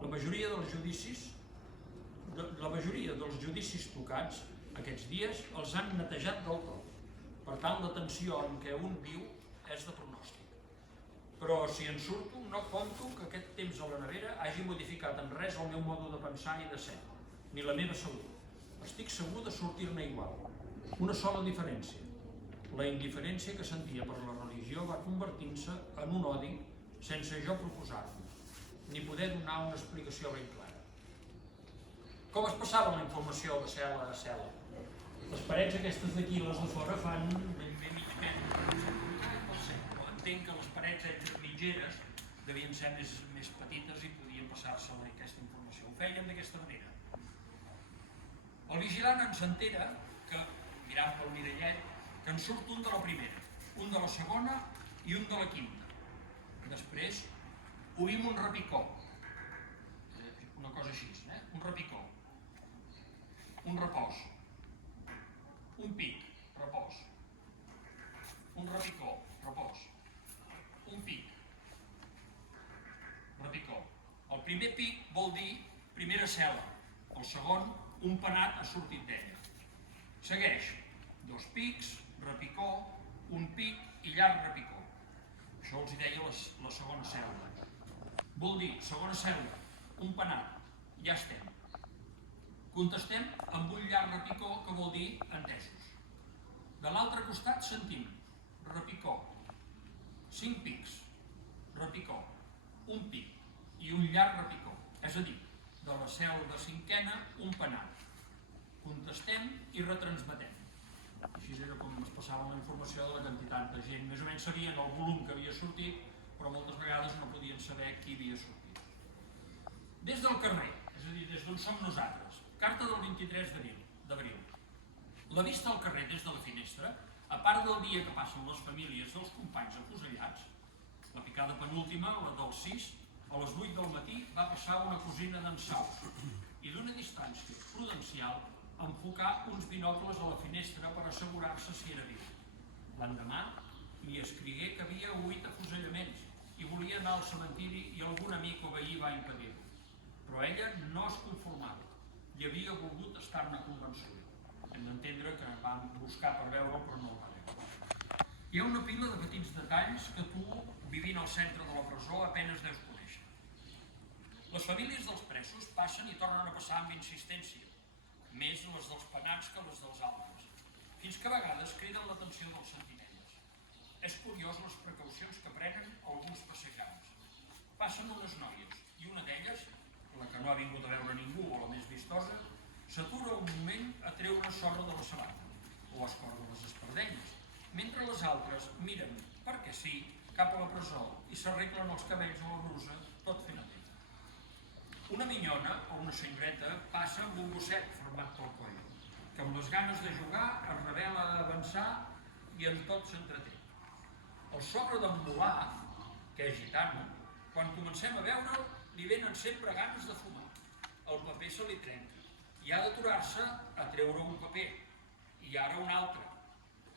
La majoria dels judicis tocats aquests dies els han netejat del tot. Per tant, la tensió en què un viu és de pronòstic. Però si en surto, no compto que aquest temps a la nevera hagi modificat en res el meu mode de pensar i de ser, ni la meva salut. Estic segur de sortir-ne igual. Una sola diferència. La indiferència que sentia per la religió va convertir-se en un odi sense jo proposar-me, ni poder donar una explicació ben clara. Com es passava la informació de cel·la a cel·la? Les parets aquestes d'aquí, les de fora, fan ben bé mig metre. Entenc que les parets entre mitgeres devien ser més petites i podien passar-se aquesta informació. Ho feien d'aquesta manera. El vigilant ens entera que, mirant pel mirallet, que en surt un de la primera, un de la segona i un de la quinta. Després oïm un repicó, una cosa així, un repicó, un repòs, un pic, repòs, un repicó, repòs, un pic, repicó. El primer pic vol dir primera cel·la, el segon, un penat ha sortit d'ella. Segueix, 2 pics, repicó, un pic i llarg repicó. Això els deia la segona cel·la. Vol dir, segona cel·la, un penat, ja estem. Contestem amb un llarg repicó que vol dir entesos. De l'altre costat sentim repicó, 5 pics, repicó, un pic i un llarg repicó. És a dir, de la cel·la cinquena, un penat. Contestem i retransmetem. Així era com es passava la informació de la quantitat de gent. Més o menys sabien el volum que havia sortit, però moltes vegades no podien saber qui havia sortit. Des del carrer, és a dir, des d'on som nosaltres. Carta del 23 d'abril. La vista al carrer des de la finestra, a part del dia que passen les famílies dels companys afusellats, la picada penúltima, la del 6, a les 8 del matí va passar una cosina d'en Saus i d'una distància prudencial enfocar uns binocles a la finestra per assegurar-se si era viu. L'endemà li escrigué que havia 8 afusellaments i volia anar al cementiri i algun amic o veí va impedir-ho. Però ella no es conformava i havia volgut estar-ne convençuda. Hem d'entendre que van buscar per veure'l però no el va veure. Hi ha una pila de petits detalls que tu, vivint al centre de la presó, apenes deus conèixer. Les famílies dels presos passen i tornen a passar amb insistència, més les dels penats que les dels altres, fins que a vegades criden l'atenció dels sentinelles. És curiós les precaucions que prenen alguns passejants. Passen unes noies i una d'elles, la que no ha vingut a veure ningú o la més vistosa, s'atura un moment a treure sorra de la sabata o escorda les espardenyes mentre les altres miren, perquè sí, cap a la presó i s'arreglen els cabells o la brusa, tot fent el dit. Una minyona o una senyoreta passa amb un gosset format pel coll, que amb les ganes de jugar es revela a avançar i en tot s'entreté. El sogre d'en Volà, que és gitano, quan comencem a veure'l, li venen sempre ganes de fumar. El paper se li trenca i ha d'aturar-se a treure un paper, i ara un altre.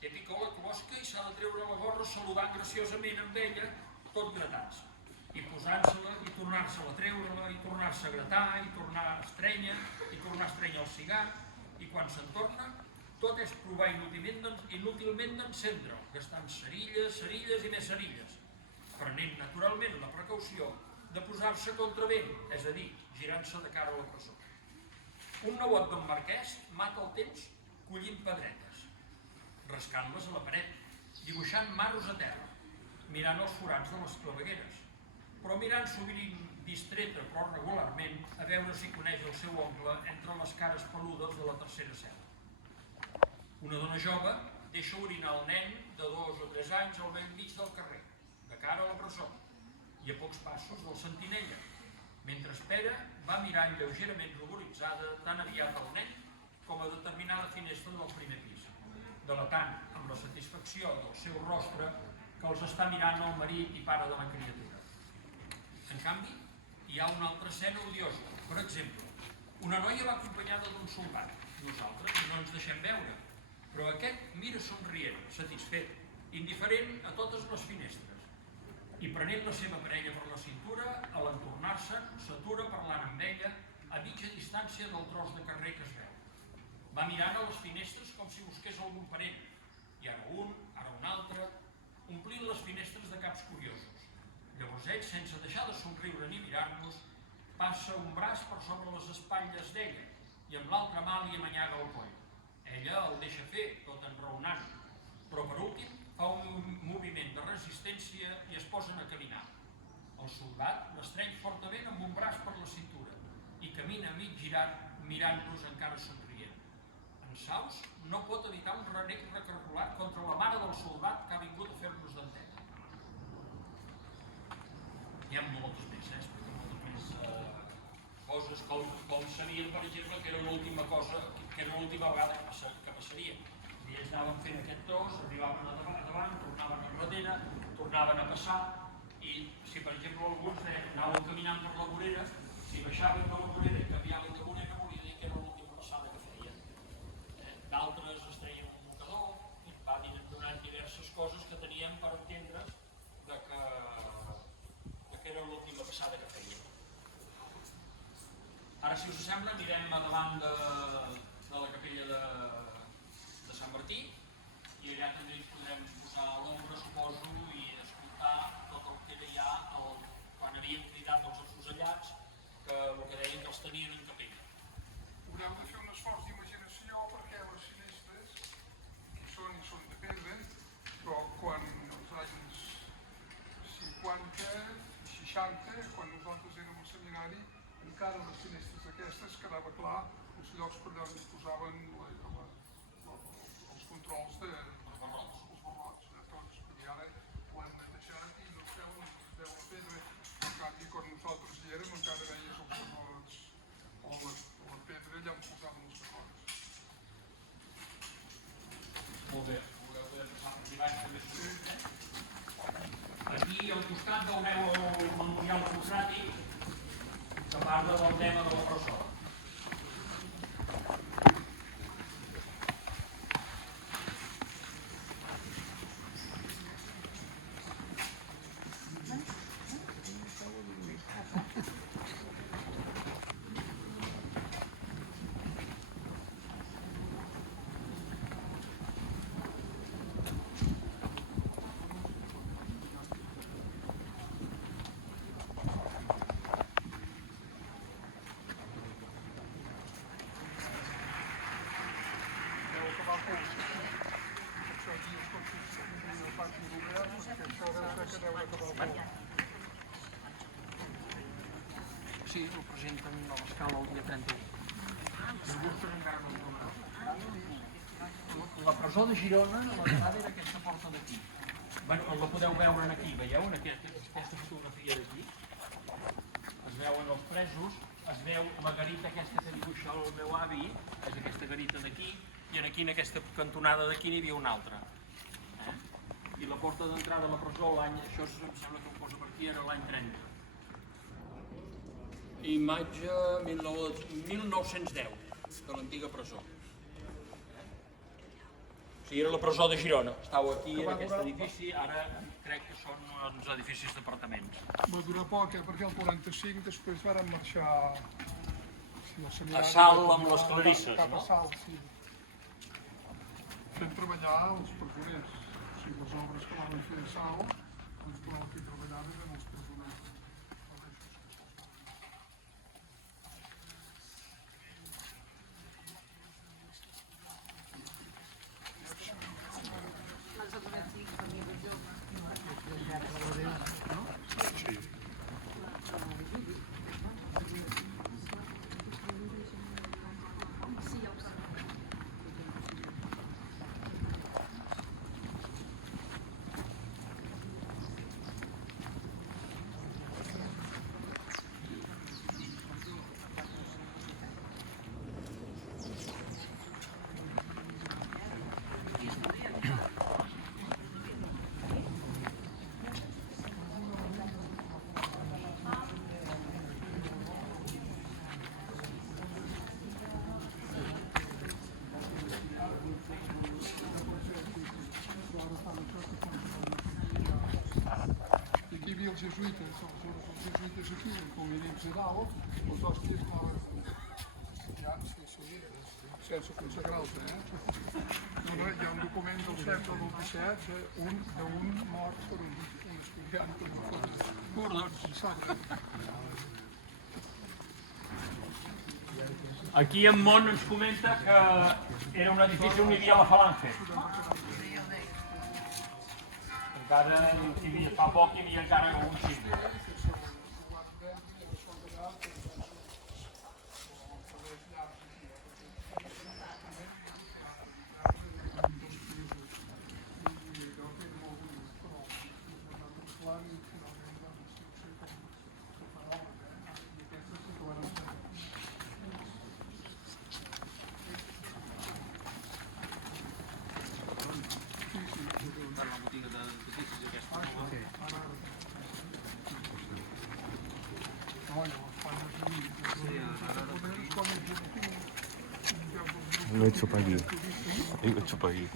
Té picor la closca i s'ha de treure la gorra saludant graciosament amb ella, tot gratant-se. I posant-se-la, i tornar-se-la a treure-la, i tornar-se a gratar, i tornar a estrènyer, i tornar a estrènyer el cigar, i quan se'n torna, tot és provar inútilment d'encendre'l, gastant cerilles i més cerilles, prenent naturalment la precaució de posar-se contra vent, és a dir, girant-se de cara a la presó. Un nebot d'en Marquès mata el temps collint pedretes, rascant-les a la paret, dibuixant marros a terra, mirant els forats de les clavegueres, però mirant sovint distreta però regularment a veure si coneix el seu oncle entre les cares peludes de la tercera cel·la. Una dona jove deixa orinar el nen de 2 o 3 anys al vell mig del carrer, de cara a la presó, i a pocs passos del sentinella. Mentre espera, va mirant lleugerament ruboritzada tan aviat el nen com a determinada finestra del primer pis, delatant amb la satisfacció del seu rostre que els està mirant el marit i pare de la criatura. En canvi, hi ha una altra escena odiosa. Per exemple, una noia va acompanyada d'un soldat. Nosaltres no ens deixem veure, però aquest mira somrient, satisfet, indiferent a totes les finestres, i prenent la seva parella per la cintura, a l'entornar-se'n, s'atura parlant amb ella a mitja distància del tros de carrer que es veu. Va mirant a les finestres com si busqués algun parent, i ara un, ara un altre, omplint les finestres de caps curiosos. Llavors ell, sense deixar de somriure ni mirar-nos, passa un braç per sobre les espatlles d'ella i amb l'altra mà li amanyaga el coll. Ella el deixa fer, tot enraonant, però per últim fa un moviment de resistència i es posen a caminar. El soldat l'estreny fortament amb un braç per la cintura i camina mig girat mirant-nos encara somrient. En Saus no pot evitar un renec recargolat contra la mare del soldat que ha vingut a fer-nos d'antena. Hi ha moltes més, explica moltes més coses, com sabien, per exemple, que era l'última vegada que passaria. I ells anaven fent aquest tros, arribaven a davant, tornaven a darrere, tornaven a passar, i si per exemple alguns anaven caminant per la vorera, si baixaven de la vorera i canviaven de vorera, volia dir que era l'última passada que feien. D'altres es treien un mocador, i va donant diverses coses que teníem per entendre que era l'última passada que feien. Ara, si us sembla, anirem a davant de la capella de Sant Martí, i allà també ens podrem posar a l'ombra, suposo, i escoltar tot el que era ja quan havien cridat els afusellats, que el que deien que els tenien en capella. Haureu de fer un esforç d'imaginació perquè les finestres són de pedra, però quan els anys 50 i 60, quan nosaltres érem al seminari, encara les finestres aquestes quedava clar els llocs per allà on es posaven els controls dels barrots, tots, i ara ho han deixat i no es veu la pedra. En canvi, quan nosaltres hi érem, encara veies els barrots o la pedra allà on posaven els barrots. Molt bé, podem passar per baix també sovint, Aquí al costat veureu el memorial democràtic que parla del tema de la presó. Sí, ho presenten a l'escala el dia 31. Els busquen encara no el número. La presó de Girona, l'entrada era aquesta porta d'aquí. Bueno, la podeu veure aquí, veieu? En aquesta fotografia d'aquí. Es veuen els presos, es veu la garita aquesta que dibuixa el meu avi, és aquesta garita d'aquí, i aquí en aquesta cantonada d'aquí n'hi havia una altra. I la porta d'entrada a la presó, això em sembla que ho posa per aquí, era l'any 30. Imatge 1910, de l'antiga presó. O sigui, era la presó de Girona, estava aquí en aquest edifici, ara crec que són uns edificis d'apartaments. Va durar poc, perquè el 45 després varen marxar... A Salt amb les Clarisses, cap no? a Salt, sí. Fent treballar els presoners. O sigui, les obres que van fer a Salt, doncs el que treballaven eren els presoners. Els jesuïtes aquí, com hi havia a dalt, els hòsties ja, sense consagrar-los, hi ha un document del 7 o del 17 d'un mort per un estudiant que no fos Aquí en Mont ens comenta que era un edifici on hi havia la falange. Encara fa poc hi havia encara algun símbol. Lo he hecho para aquí. Lo he hecho para aquí.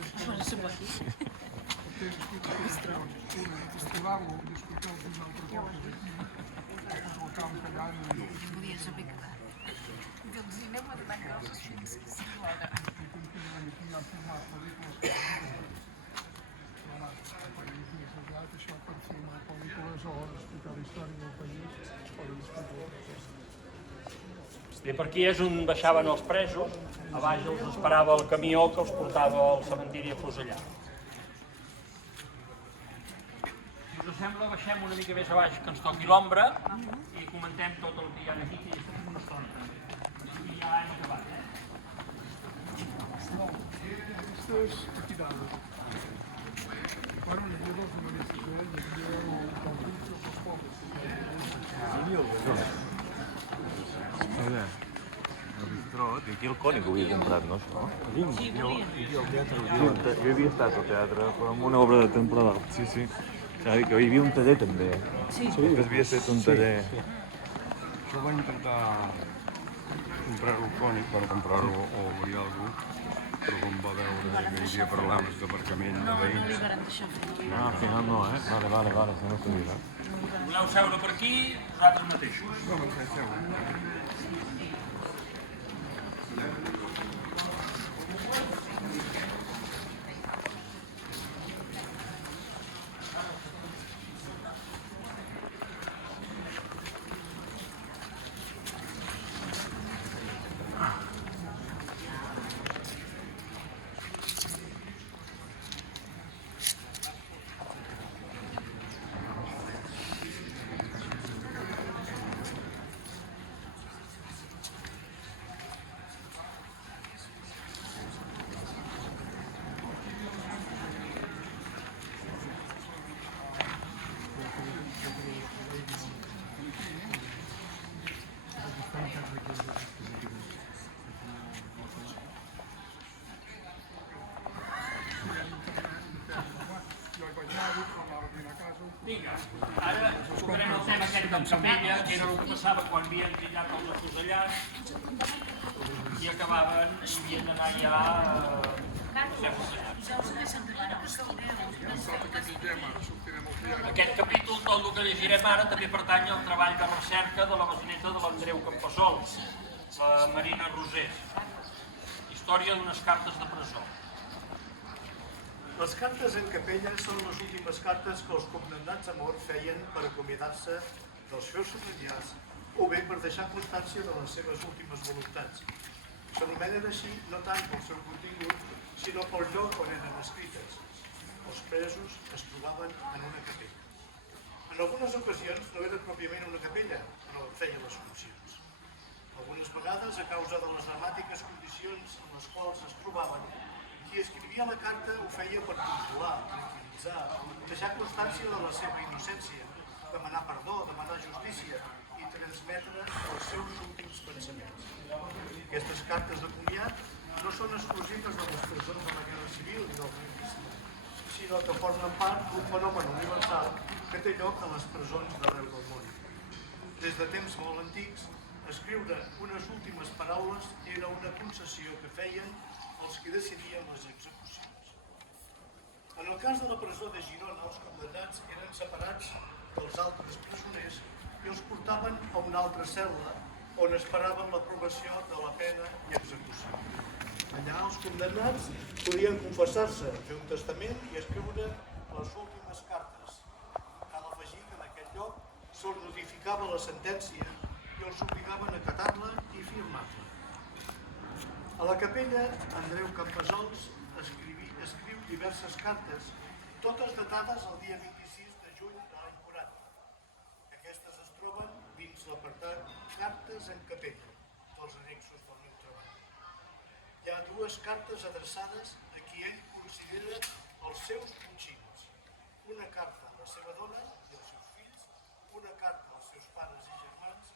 Podia saber quedar. Doncs si anem a demanar els fills que sí, l'hora. Això per filmar pel·lícules o explicar la història del país o de les Bé, per aquí és on baixaven els presos, a baix els esperava el camió que els portava al cementiri a fusellar. Si us sembla, baixem una mica més a baix que ens toqui l'ombra i comentem tot el que hi ha aquí, que hi estem una estona també. I ja hem acabat, No, aquesta és aquí dalt. Bueno, hi havia dos humanistes, hi havia els rics i els pobres. I aquí el Cònic ho havia comprat, no, això? Sí, volien. Jo havia estat al teatre, però amb una obra de temporada. Sí, sí. S'ha dit que hi havia un taller, també. Sí. Que havia estat un taller. Això va intentar comprar-lo al Cònic, per comprar-lo o obrir algú, però com va veure que hi havia problemes d'aparcament de No li veïns, varen deixar fer. Ah, al final no, eh? Vale, això no sabia. Voleu seure per aquí, vosaltres mateixos. no me'n feu. Vinga, ara tocarem el tema aquest de Capella, que era el que passava quan havien tirat els afusellats i acabaven i havien d'anar ja a ser afusellats. Aquest capítol, tot el que llegirem ara, també pertany al treball de recerca de la besneta de l'Andreu Campassols, la Marina Rosés. Història d'unes cartes de presó. Les cartes en capella són les últimes cartes que els condemnats a mort feien per acomiadar-se dels seus familiars o bé per deixar constància de les seves últimes voluntats. S'anomenen així no tant pel seu contingut, sinó pel lloc on eren escrites. Els presos es trobaven en una capella. En algunes ocasions no era pròpiament una capella, però feia les funcions. Algunes vegades, a causa de les dramàtiques condicions en les quals es trobaven, qui escrivia la carta ho feia per consolar, tranquil·litzar, deixar constància de la seva innocència, demanar perdó, demanar justícia i transmetre els seus últims pensaments. Aquestes cartes de comiat no són exclusives de les presons de la Guerra Civil i del franquisme, sinó que formen part d'un fenomen universal que té lloc a les presons d'arreu del món. Des de temps molt antics, escriure unes últimes paraules era una concessió que feien els que decidien les execucions. En el cas de la presó de Girona, els condemnats eren separats dels altres presoners i els portaven a una altra cel·la on esperaven l'aprovació de la pena i execució. Allà els condemnats podien confessar-se, fer un testament i escriure les últimes cartes. Cal afegir que en aquest lloc se'ls notificava la sentència i els obligaven a acatar-la i firmar-la. A la capella, Andreu Campassols escriu diverses cartes, totes datades el dia 26 de juny de l'any 40. Aquestes es troben dins l'apartat Cartes en capella, dels annexos del meu treball. Hi ha dues cartes adreçades a qui ell considera els seus botxins. Una carta a la seva dona i als seus fills, una carta als seus pares i germans,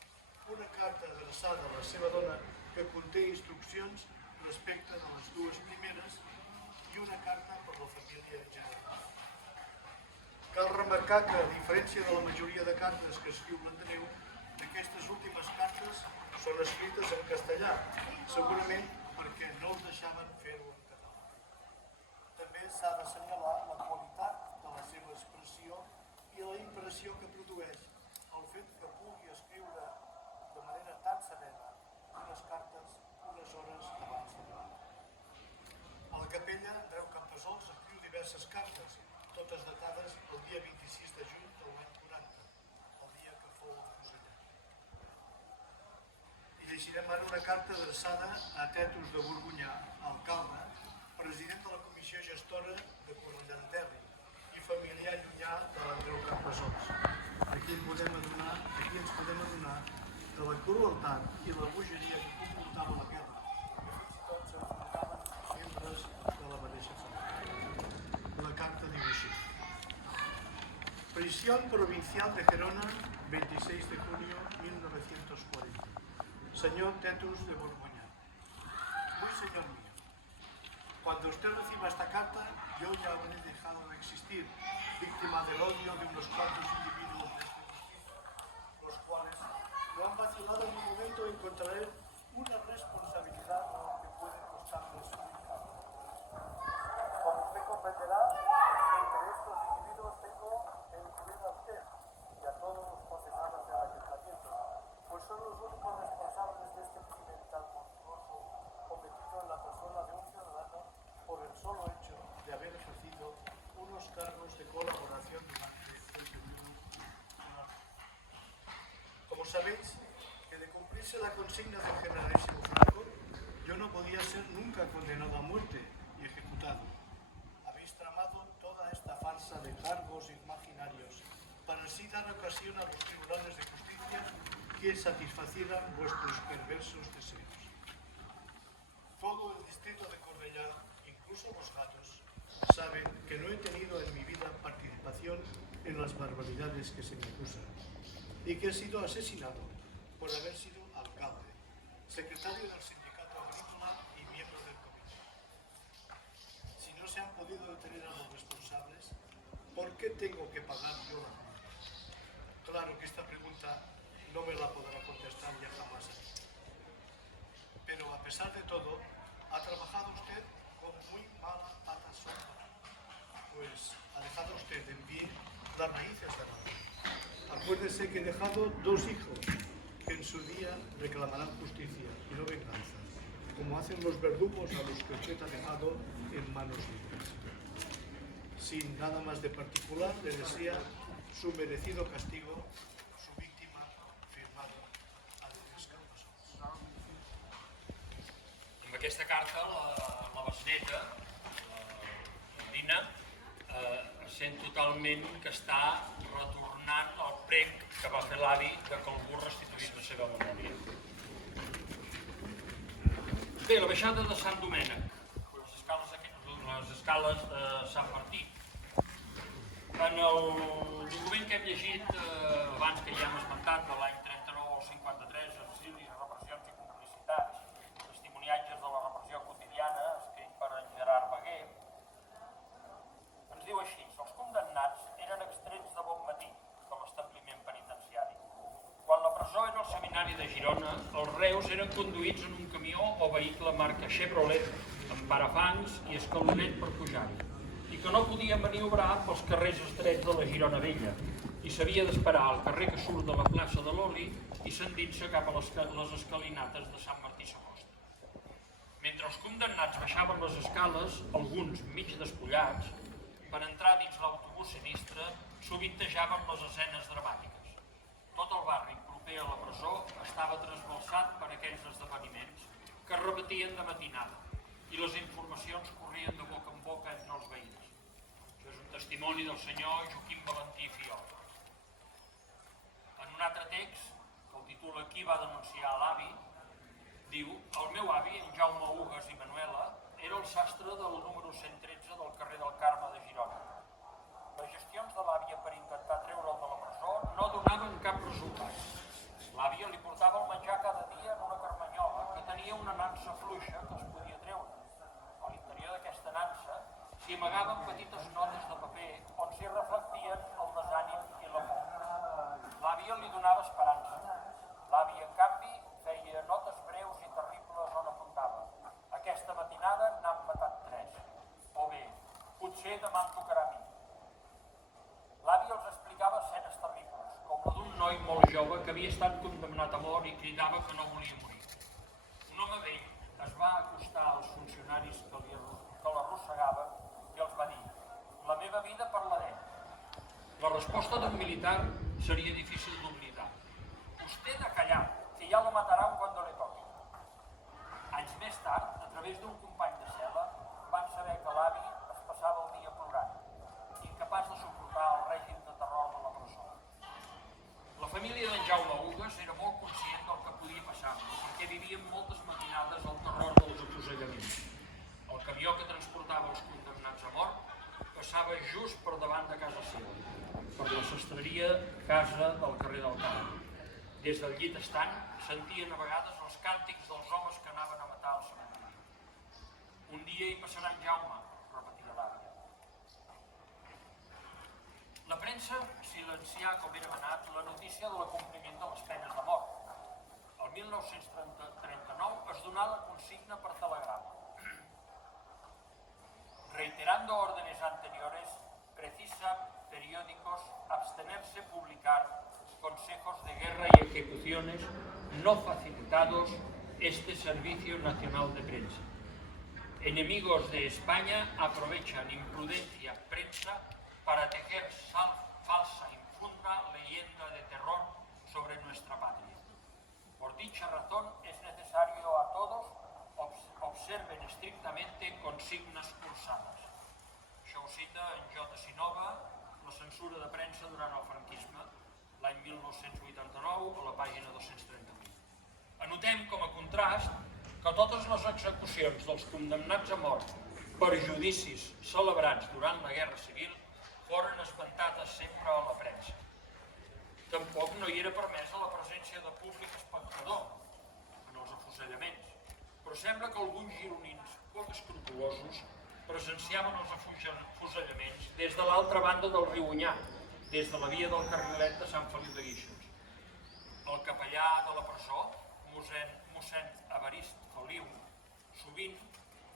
una carta adreçada a la seva dona que conté instruccions respecte de les dues primeres i una carta per la família en general. Cal remarcar que, a diferència de la majoria de cartes que escriu l'Andreu, aquestes últimes cartes són escrites en castellà, segurament perquè no els deixaven fer-ho en català. També s'ha d'assenyalar la qualitat de la seva expressió i la impressió que produeix el fet que pugui escriure de manera tan serena unes cartes unes hores abans de morir. A la capella, Andreu Campassols escriu diverses cartes, totes datades el dia 26 de juny de l'any 40, el dia que fou afusellat. I llegirem ara una carta adreçada a Tetus de Borgunyà, alcalde, president de la comissió gestora de Cornellà de Terri i familiar llunyà de l'Andreu Campassols. Aquí ens podem adonar de la crueltat i la bogeria que comportava la guerra, que fins i tot s'enfrontaven membres de la mateixa família. La carta diu així: Prisión Provincial de Gerona, 26 de junio 1940. Señor Tetus de Borgoña. Muy señor mío, cuando usted reciba esta carta, yo ya habré dejado de existir, víctima del odio de unos cuantos individuos de este distrito, los cuales no han vacilado en un momento en contraer una responsabilidad que puede costarles su vida. Como usted comprenderá, entre estos individuos tengo incluido a usted y a todos los condenados del ayuntamiento, pues son los únicos responsables de este crimen tan monstruoso cometido en la persona de un ciudadano por el solo hecho de haber ejercido unos cargos de colaboración durante el periodo. Como sabéis, que de cumplirse la consigna del generalísimo Franco, yo no podía ser nunca condenado a muerte y ejecutado. Habéis tramado toda esta farsa de cargos imaginarios para así dar ocasión a los tribunales de justicia que satisfacieran vuestros perversos deseos. Todo el distrito de Cornellá, incluso los gatos, saben que no he tenido en mi vida participación en las barbaridades que se me acusan y que he sido asesinado por haber sido alcalde, secretario del sindicato agrícola y miembro del comité. Si no se han podido detener a los responsables, ¿por tengo que pagar yo la multa? Claro que esta pregunta no me la podrá contestar ya jamás. Pero a pesar de todo, ha trabajado usted con muy mala pata sola, pues ha dejado usted en pie las raíces de la ley. Acuérdese que he dejado 2 hijos que en su día reclamarán justicia y no venganza, como hacen los verdugos a los que usted ha dejado en manos libres. Sin nada más de particular, le desea su merecido castigo, su víctima, firmado Adrià Calpassó. Amb aquesta carta, la besneta, la Dina, sent totalment que està retornant el prec que va fer l'avi de que algú restituís la seva memòria. Bé, la baixada de Sant Domènec, les escales de Sant Martí. En el document que hem llegit abans, que ja hem esmentat, de l'any 39 al 53, exili, repressions i complicitats, testimoniatges de la repressió quotidiana, escrit per en Gerard Baguer, ens diu així: els condemnats eren extrets de bon matí de l'establiment penitenciari. Quan la presó era el seminari de Girona, els reus eren conduïts en un camió o vehicle marca Chevrolet amb parafangs i escalonet per pujar-hi, i que no podien maniobrar pels carrers estrets de la Girona Vella, i s'havia d'esperar al carrer que surt de la plaça de l'Oli i s'endinsa cap a les escalinates de Sant Martí Sagosta. Mentre els condemnats baixaven les escales, alguns mig despullats, per entrar dins l'autobús sinistre, sovintejaven les escenes dramàtiques. Tot el barri proper a la presó estava trasbalsat per aquells esdeveniments que es repetien de matinada, i les informacions corrien de boca en boca entre els veïns. Això és un testimoni del senyor Joaquim Valentí Fiol. En un altre text, que el titula Qui va denunciar a l'avi, diu: el meu avi, en Jaume Ugas i Manuela, era el sastre del número 113 del carrer del Carme de Girona. Les gestions de l'àvia per intentar treure'l de la presó no donaven cap resultat. L'àvia li portava el menjar cada dia en una carmanyola que tenia una nansa fluixa que es podia treure. A l'interior d'aquesta nansa s'hi amagaven petites notes de paper on s'hi reflectien el desànim i la por. L'àvia li donava esperança. L'àvia, en canvi, feia notes breus i terribles on apuntava: aquesta matinada n'han matat 3. O bé, potser demà em tocarà a mi. L'àvia els explicava escenes terribles, com la d'un noi molt jove que havia estat condemnat a mort i cridava que no volia morir. Un home vell es va acostar als funcionaris que l'arrossegaven i els va dir: la meva vida per la d'ell. La resposta d'un militar seria difícil d'oblidar: usted a callar, que ya lo matarán cuando le toque. Anys més tard, a través d'un company de cel·la, van saber que l'avi es passava el dia plorant, incapaç de suportar el règim de terror de la presó. La família d'en Jaume Ugas era molt conscient del que podia passar-lo, perquè vivien moltes matinades al terror dels afusellaments. El camió que transportava els condemnats a mort passava just per davant de casa seva, per la sastreria casa del carrer del Carme. Des del llit estant sentien a vegades els càntics dels homes que anaven a matar al cementiri. Un dia hi passarà en Jaume, repetia l'àvia. La premsa silencià, com era manat, la notícia de l'acompliment de les penes de mort. El 1939 es donà la consigna per telegrama: reiterando órdenes anteriores, precisa periódicos abstenerse publicar consejos de guerra y ejecuciones no facilitados este Servicio Nacional de Prensa. Enemigos de España aprovechan imprudencia prensa para tejer falsa, infunda leyenda de terror sobre nuestra patria. Por dicha razón es necesario a todos observen estrictamente consignas cursadas. Això ho cita en J. Sinova, la censura de premsa durant el franquisme, l'any 1989, a la pàgina 238. Anotem com a contrast que totes les execucions dels condemnats a mort per judicis celebrats durant la Guerra Civil foren esmentades sempre a la premsa. Tampoc no hi era permesa la presència de públic espectador en els afusellaments, però sembla que alguns gironins poc escrupulosos presenciaven els afusellaments des de l'altra banda del riu Onyar, des de la via del Carrilet de Sant Feliu de Guíxols. El capellà de la presó, mossèn Evarist Feliu, sovint,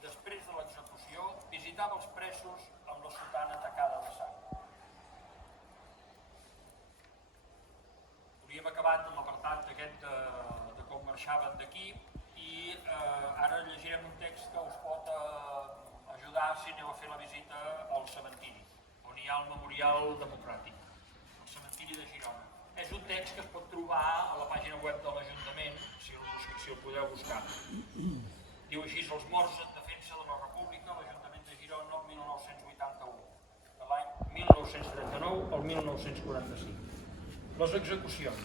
després de l'execució, visitava els presos amb la sotana tacada de sang. Hauríem acabat amb l'apartat aquest de com marxaven d'aquí i ara llegirem un text que us pot ajudar si aneu a fer la visita al cementiri, on hi ha el Memorial Democràtic, el cementiri de Girona. És un text que es pot trobar a la pàgina web de l'Ajuntament, si el podeu buscar. Diu així: els morts en defensa de la República, l'Ajuntament de Girona, el 1981, de l'any 1939 al 1945. Les execucions.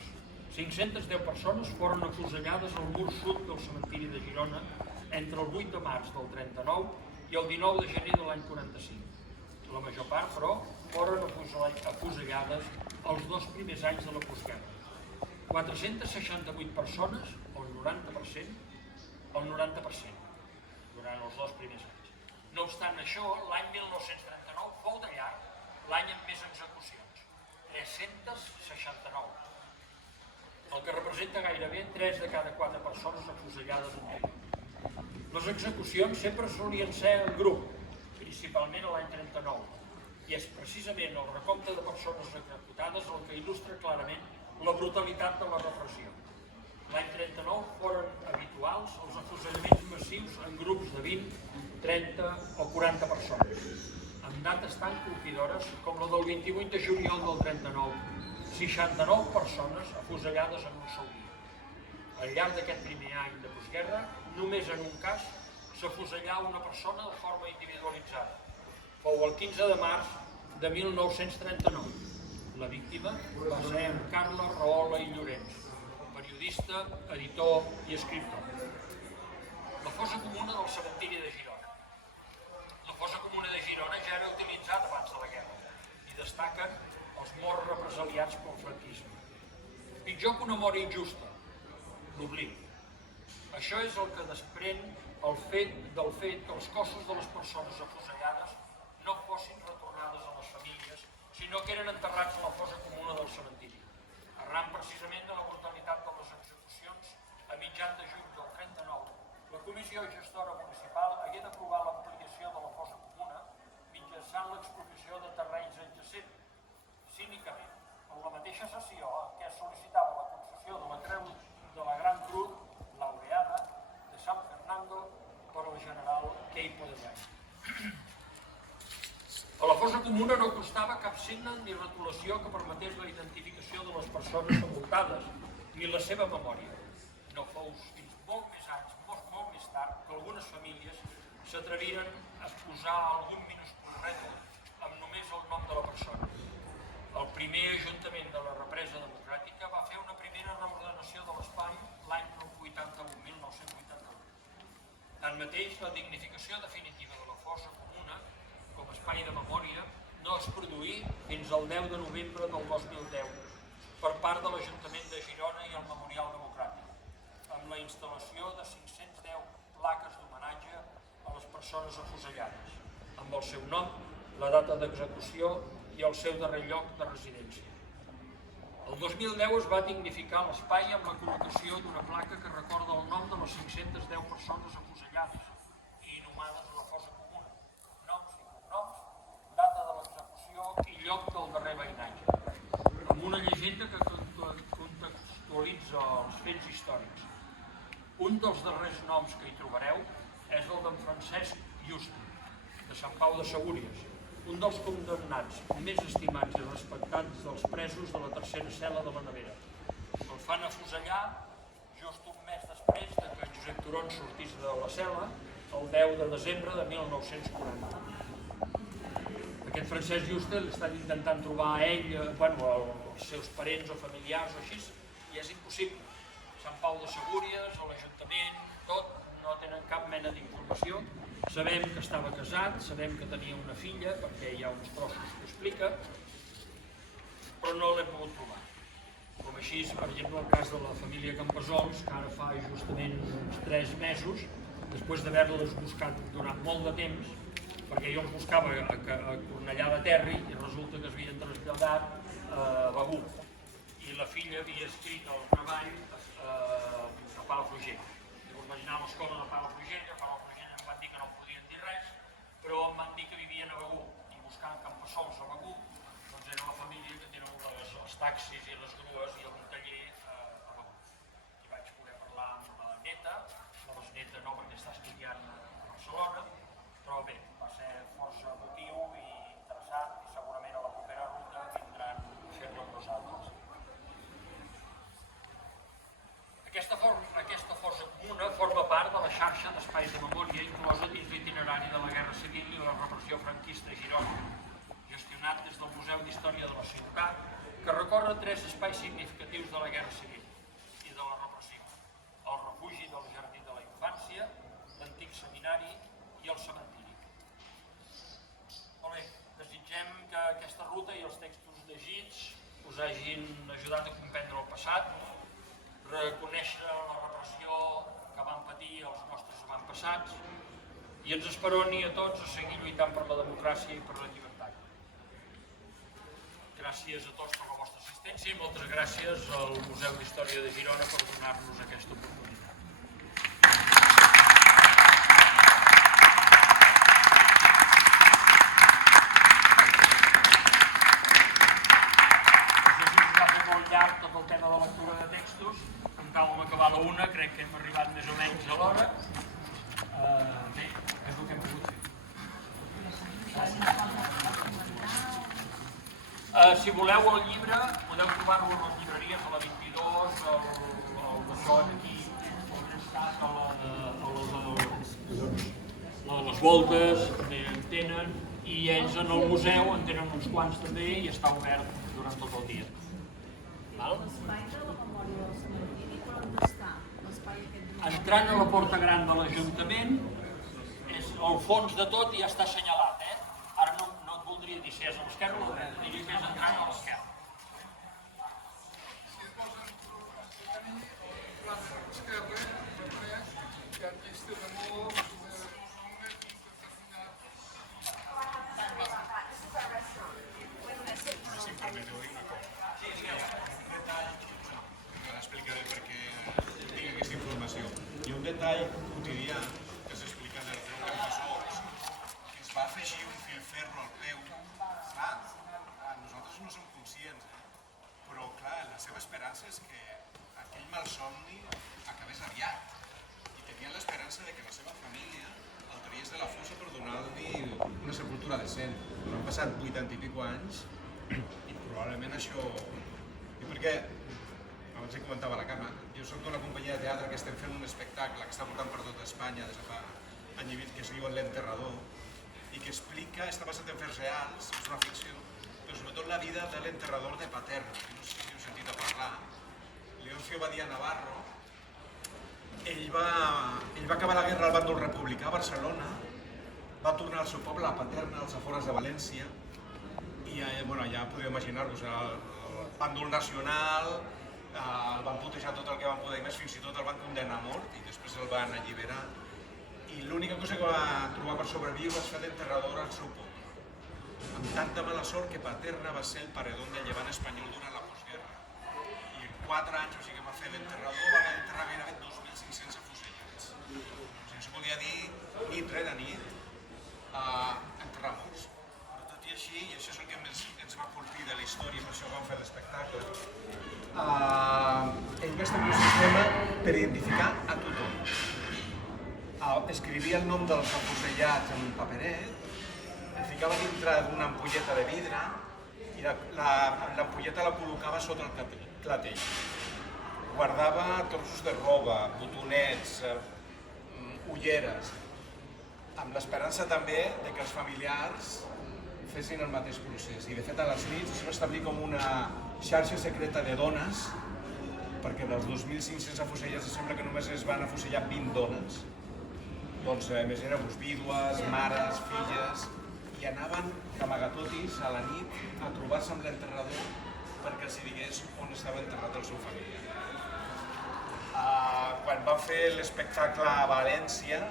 510 persones foren afusellades al mur sud del cementiri de Girona entre el 8 de març del 39 i el 19 de gener de l'any 45. La major part, però, foren afusellades els 2 primers anys de la postguerra. 468 persones, el 90%, durant els 2 primers anys. No obstant això, l'any 1939 fou de llarg l'any amb més execucions, 369, el que representa gairebé 3 de cada 4 persones afusellades en total. Les execucions sempre solien ser en grup, principalment a l'any 39, i és precisament el recompte de persones executades el que il·lustra clarament la brutalitat de la repressió. L'any 39 foren habituals els afusellaments massius en grups de 20, 30 o 40 persones, amb dates tan colpidores com la del 28 de juliol del 39, 69 persones afusellades en un sol dia. Al llarg d'aquest primer any de postguerra, només en un cas s'afusellà una persona de forma individualitzada. Fou el 15 de març de 1939. La víctima va ser en Carles Rahola i Llorenç, periodista, editor i escriptor. La fossa comuna del cementiri de Girona. La fossa comuna de Girona ja era utilitzada abans de la guerra i destaquen els morts represaliats pel franquisme. Pitjor que una mort injusta, l'oblit. Això és el que desprèn del fet que els cossos de les persones afusellades no fossin retornades a les famílies, sinó que eren enterrats a la fossa comuna del cementiri. Arran precisament de la brutalitat de les execucions, a mitjan de juny del 39, la Comissió Gestora Municipal hagué d'aprovar l'ampliació de la fossa comuna mitjançant l'expropiació de terrenys adjacents. Cínicament, en la mateixa sessió en què es sol·licitava la concessió de la Creu de la Gran Cruz laureada de San Fernando per al general Queipo de Llany. A la fossa comuna no constava cap signe ni rotulació que permetés la identificació de les persones sepultades, ni la seva memòria. No fou fins molt més anys, molt més tard, que algunes famílies s'atreviren a posar algun minúscul rètol amb només el nom de la persona. El primer Ajuntament de la Represa Democràtica va fer una primera reordenació de l'espai l'any 1981. Tanmateix, la dignificació definitiva de la fossa comuna com a espai de memòria no es produí fins al 10 de novembre del 2010 per part de l'Ajuntament de Girona i el Memorial Democràtic, amb la instal·lació de 510 plaques d'homenatge a les persones afusellades, amb el seu nom, la data d'execució i el seu darrer lloc de residència. El 2010 es va dignificar l'espai amb la col·locació d'una placa que recorda el nom de les 510 persones afusellades i inhumades a la fossa comuna, noms i cognoms, data de l'execució i lloc del darrer veïnatge, amb una llegenda que contextualitza els fets històrics. Un dels darrers noms que hi trobareu és el d'en Francesc Justi, de Sant Pau de Segúries, un dels condemnats més estimats i respectats dels presos de la tercera cel·la de la Nevera. El fan afusellar just un mes després de que Josep Turón sortís de la cel·la, el 10 de desembre de 1940. Aquest Francesc Juste l'estan intentant trobar a ell, als seus parents o familiars o així, i és impossible. Sant Pau de Segúries, a l'Ajuntament, tot, no tenen cap mena d'informació. Sabem que estava casat, sabem que tenia una filla, perquè hi ha uns trossos que ho explica, però no l'hem pogut trobar. Com així, per exemple, el cas de la família Campesols, que ara fa justament uns 3 mesos, després d'haver-les buscat durant molt de temps, perquè jo els buscava a Cornellà de Terri i resulta que es havien traslladat a Begur. I la filla havia escrit el treball a Palafrugell. Llavors vaig anar a l'escola de Palafrugell, a Palafrugell em van dir que no em podien dir res, però em van dir que vivien a Begur, i buscant campassols a Begur, doncs era la família que tenen els taxis i les grues i un taller a Begur. I vaig poder parlar amb la neta, la besneta no perquè està estudiant a Barcelona, però bé, va ser força emotiu i interessant, i segurament a la propera ruta vindran a fer-lo amb nosaltres. Aquesta fossa comuna forma part de la xarxa d'espais de memòria inclosa dins l'itinerari de la Guerra Civil i la repressió franquista a Girona, gestionat des del Museu d'Història de la Ciutat, que recorre 3 espais significatius de la Guerra Civil i de la repressió: el refugi del Jardí de la Infància, l'antic seminari i el cementiri. Molt bé, desitgem que aquesta ruta i els textos llegits us hagin ajudat a comprendre el passat, reconèixer la repressió que van patir els nostres avantpassats i ens esperoni a tots a seguir lluitant per la democràcia i per la llibertat. Gràcies a tots per la vostra assistència i moltes gràcies al Museu d'Història de Girona per donar-nos aquesta oportunitat. Tot el tema de la lectura de textos, em cal acabar la 1, crec que hem arribat més o menys a l'hora. Bé, és el que hem pogut fer. Si voleu el llibre, podeu trobar-lo a les llibreries, a la 22, al Bessot, aquí, a les Voltes, també en tenen, i ells en el museu en tenen uns quants també i està obert durant tot el dia. L'espai de la memòria del cementiri, per on està? L'espai aquest... Entrant a la porta gran de l'Ajuntament, al fons de tot ja està assenyalat, Ara no et voldria dir si és a l'esquerra o a la dreta, diria que és entrant a l'esquerra. Si es posen a tenir plaça esquerra, hi ha llistes de molts, Hi ha un detall quotidià que s'explica en el Déu Campassols que ens va afegir un filferro al peu. Clar, nosaltres no som conscients, però clar, la seva esperança és que aquell malsomni acabés aviat i tenien l'esperança de que la seva família el tragués de la fossa per donar-li una sepultura decent. Han passat 80 i pico anys i probablement això... I perquè abans hi comentava a la cama, jo soc d'una companyia de teatre que estem fent un espectacle que està portant per tota Espanya des de fa any i mig, que es diu L'Enterrador, i que explica, està basat en fets reals, és una ficció, però sobretot la vida de l'enterrador de Paterna, que no sé si heu sentit a parlar, Leoncio Badia Navarro. Ell va acabar la guerra al bàndol republicà a Barcelona, va tornar al seu poble, a Paterna, als afores de València, i ja podeu imaginar-vos, el bàndol nacional, el van putejar tot el que van poder i més, fins i tot el van condemnar a mort i després el van alliberar. I l'única cosa que va trobar per sobreviure va ser d'enterrador al seu poble. Amb tanta mala sort que Paterna va ser el paredón del llevant espanyol durant la postguerra. I en 4 anys, o sigui que va fer d'enterrador, va enterrar gairebé 2.500 afusellats. O sigui, això volia dir nit rere nit, enterrar morts. Però tot i així, i això és el que ens va colpir de la història, per això vam fer l'espectacle, ell va establir un sistema per identificar a tothom. Escrivia el nom dels afusellats en un paperet, el ficava dintre d'una ampolleta de vidre i l'ampolleta la col·locava sota el clatell. Guardava trossos de roba, botonets, ulleres, amb l'esperança també de que els familiars fessin el mateix procés. I de fet a les nits es va establir com una xarxa secreta de dones, perquè dels 2.500 afusellats sembla que només es van afusellar 20 dones. Doncs imagineu-vos, vídues, mares, filles, i anaven camagatotis a la nit a trobar-se amb l'enterrador perquè els digués on estava enterrat el seu familiar. Quan va fer l'espectacle a València,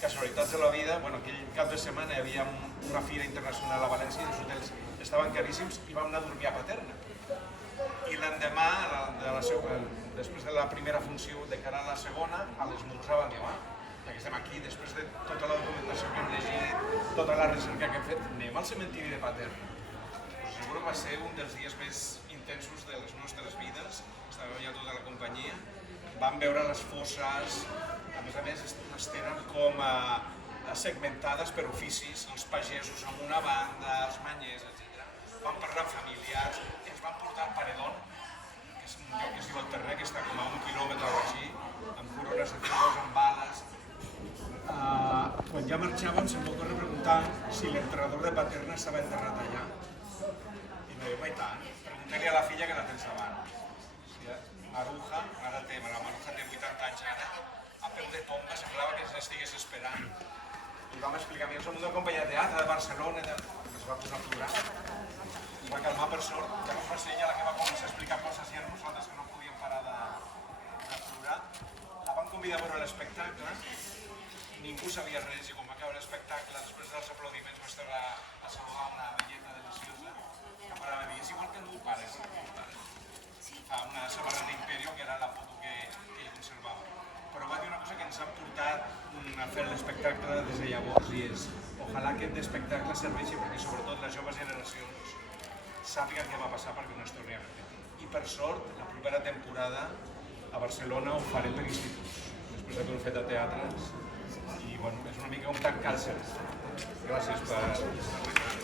casualitats de la vida, bueno, aquell cap de setmana hi havia una fira internacional a València i els hotels estaven caríssims i vam anar a dormir a Paterna. I l'endemà, després de la primera funció de cara a la segona, a l'esmorzar vam dir, ja que estem aquí, després de tota la documentació que hem llegit, tota la recerca que hem fet, anem al cementiri de Paterna. Segur que va ser un dels dies més intensos de les nostres vides, estàvem ja tota la companyia, vam veure les fosses, a més les tenen com segmentades per oficis, els pagesos amb una banda, els manyers, etc. Vam parlar amb familiars, ens van portar a Paredón, que és un lloc que es diu el Terrer, que està com a 1 quilòmetre o així, amb corones de flors, amb bales. Quan ja marxàvem se'm va ocórrer preguntar si l'enterrador de Paterna estava enterrat allà. I me diu, i tant, pregunta-li a la filla que la tens davant. Maruja, la Maruja té 80 anys ara, a peu de tomba, semblava que estigués esperant. I vam explicar, mira, som una companyia de teatre de Barcelona, es va posar a plorar. I va calmar per sort, ja no va ser ella la que va començar a explicar coses i a nosaltres que no podíem parar de plorar. La van convidar a veure l'espectacle, ningú sabia res i quan va acabar l'espectacle, després dels aplaudiments va estar a saludar una velleta deliciosa que parava a dir, és igual que el meu pare, és igual que el meu pare. Fa una samarreta Imperio, que era la foto que ell conservava. Però va dir una cosa que ens ha portat a fer l'espectacle des de llavors i és ojalà que aquest espectacle serveixi perquè sobretot les joves generacions sàpiguen què va passar perquè no es torni a repetir. I per sort, la propera temporada a Barcelona ho farem per instituts, després d'haver-ho fet a teatres i bueno, és una mica un tancar el cert. Gràcies per...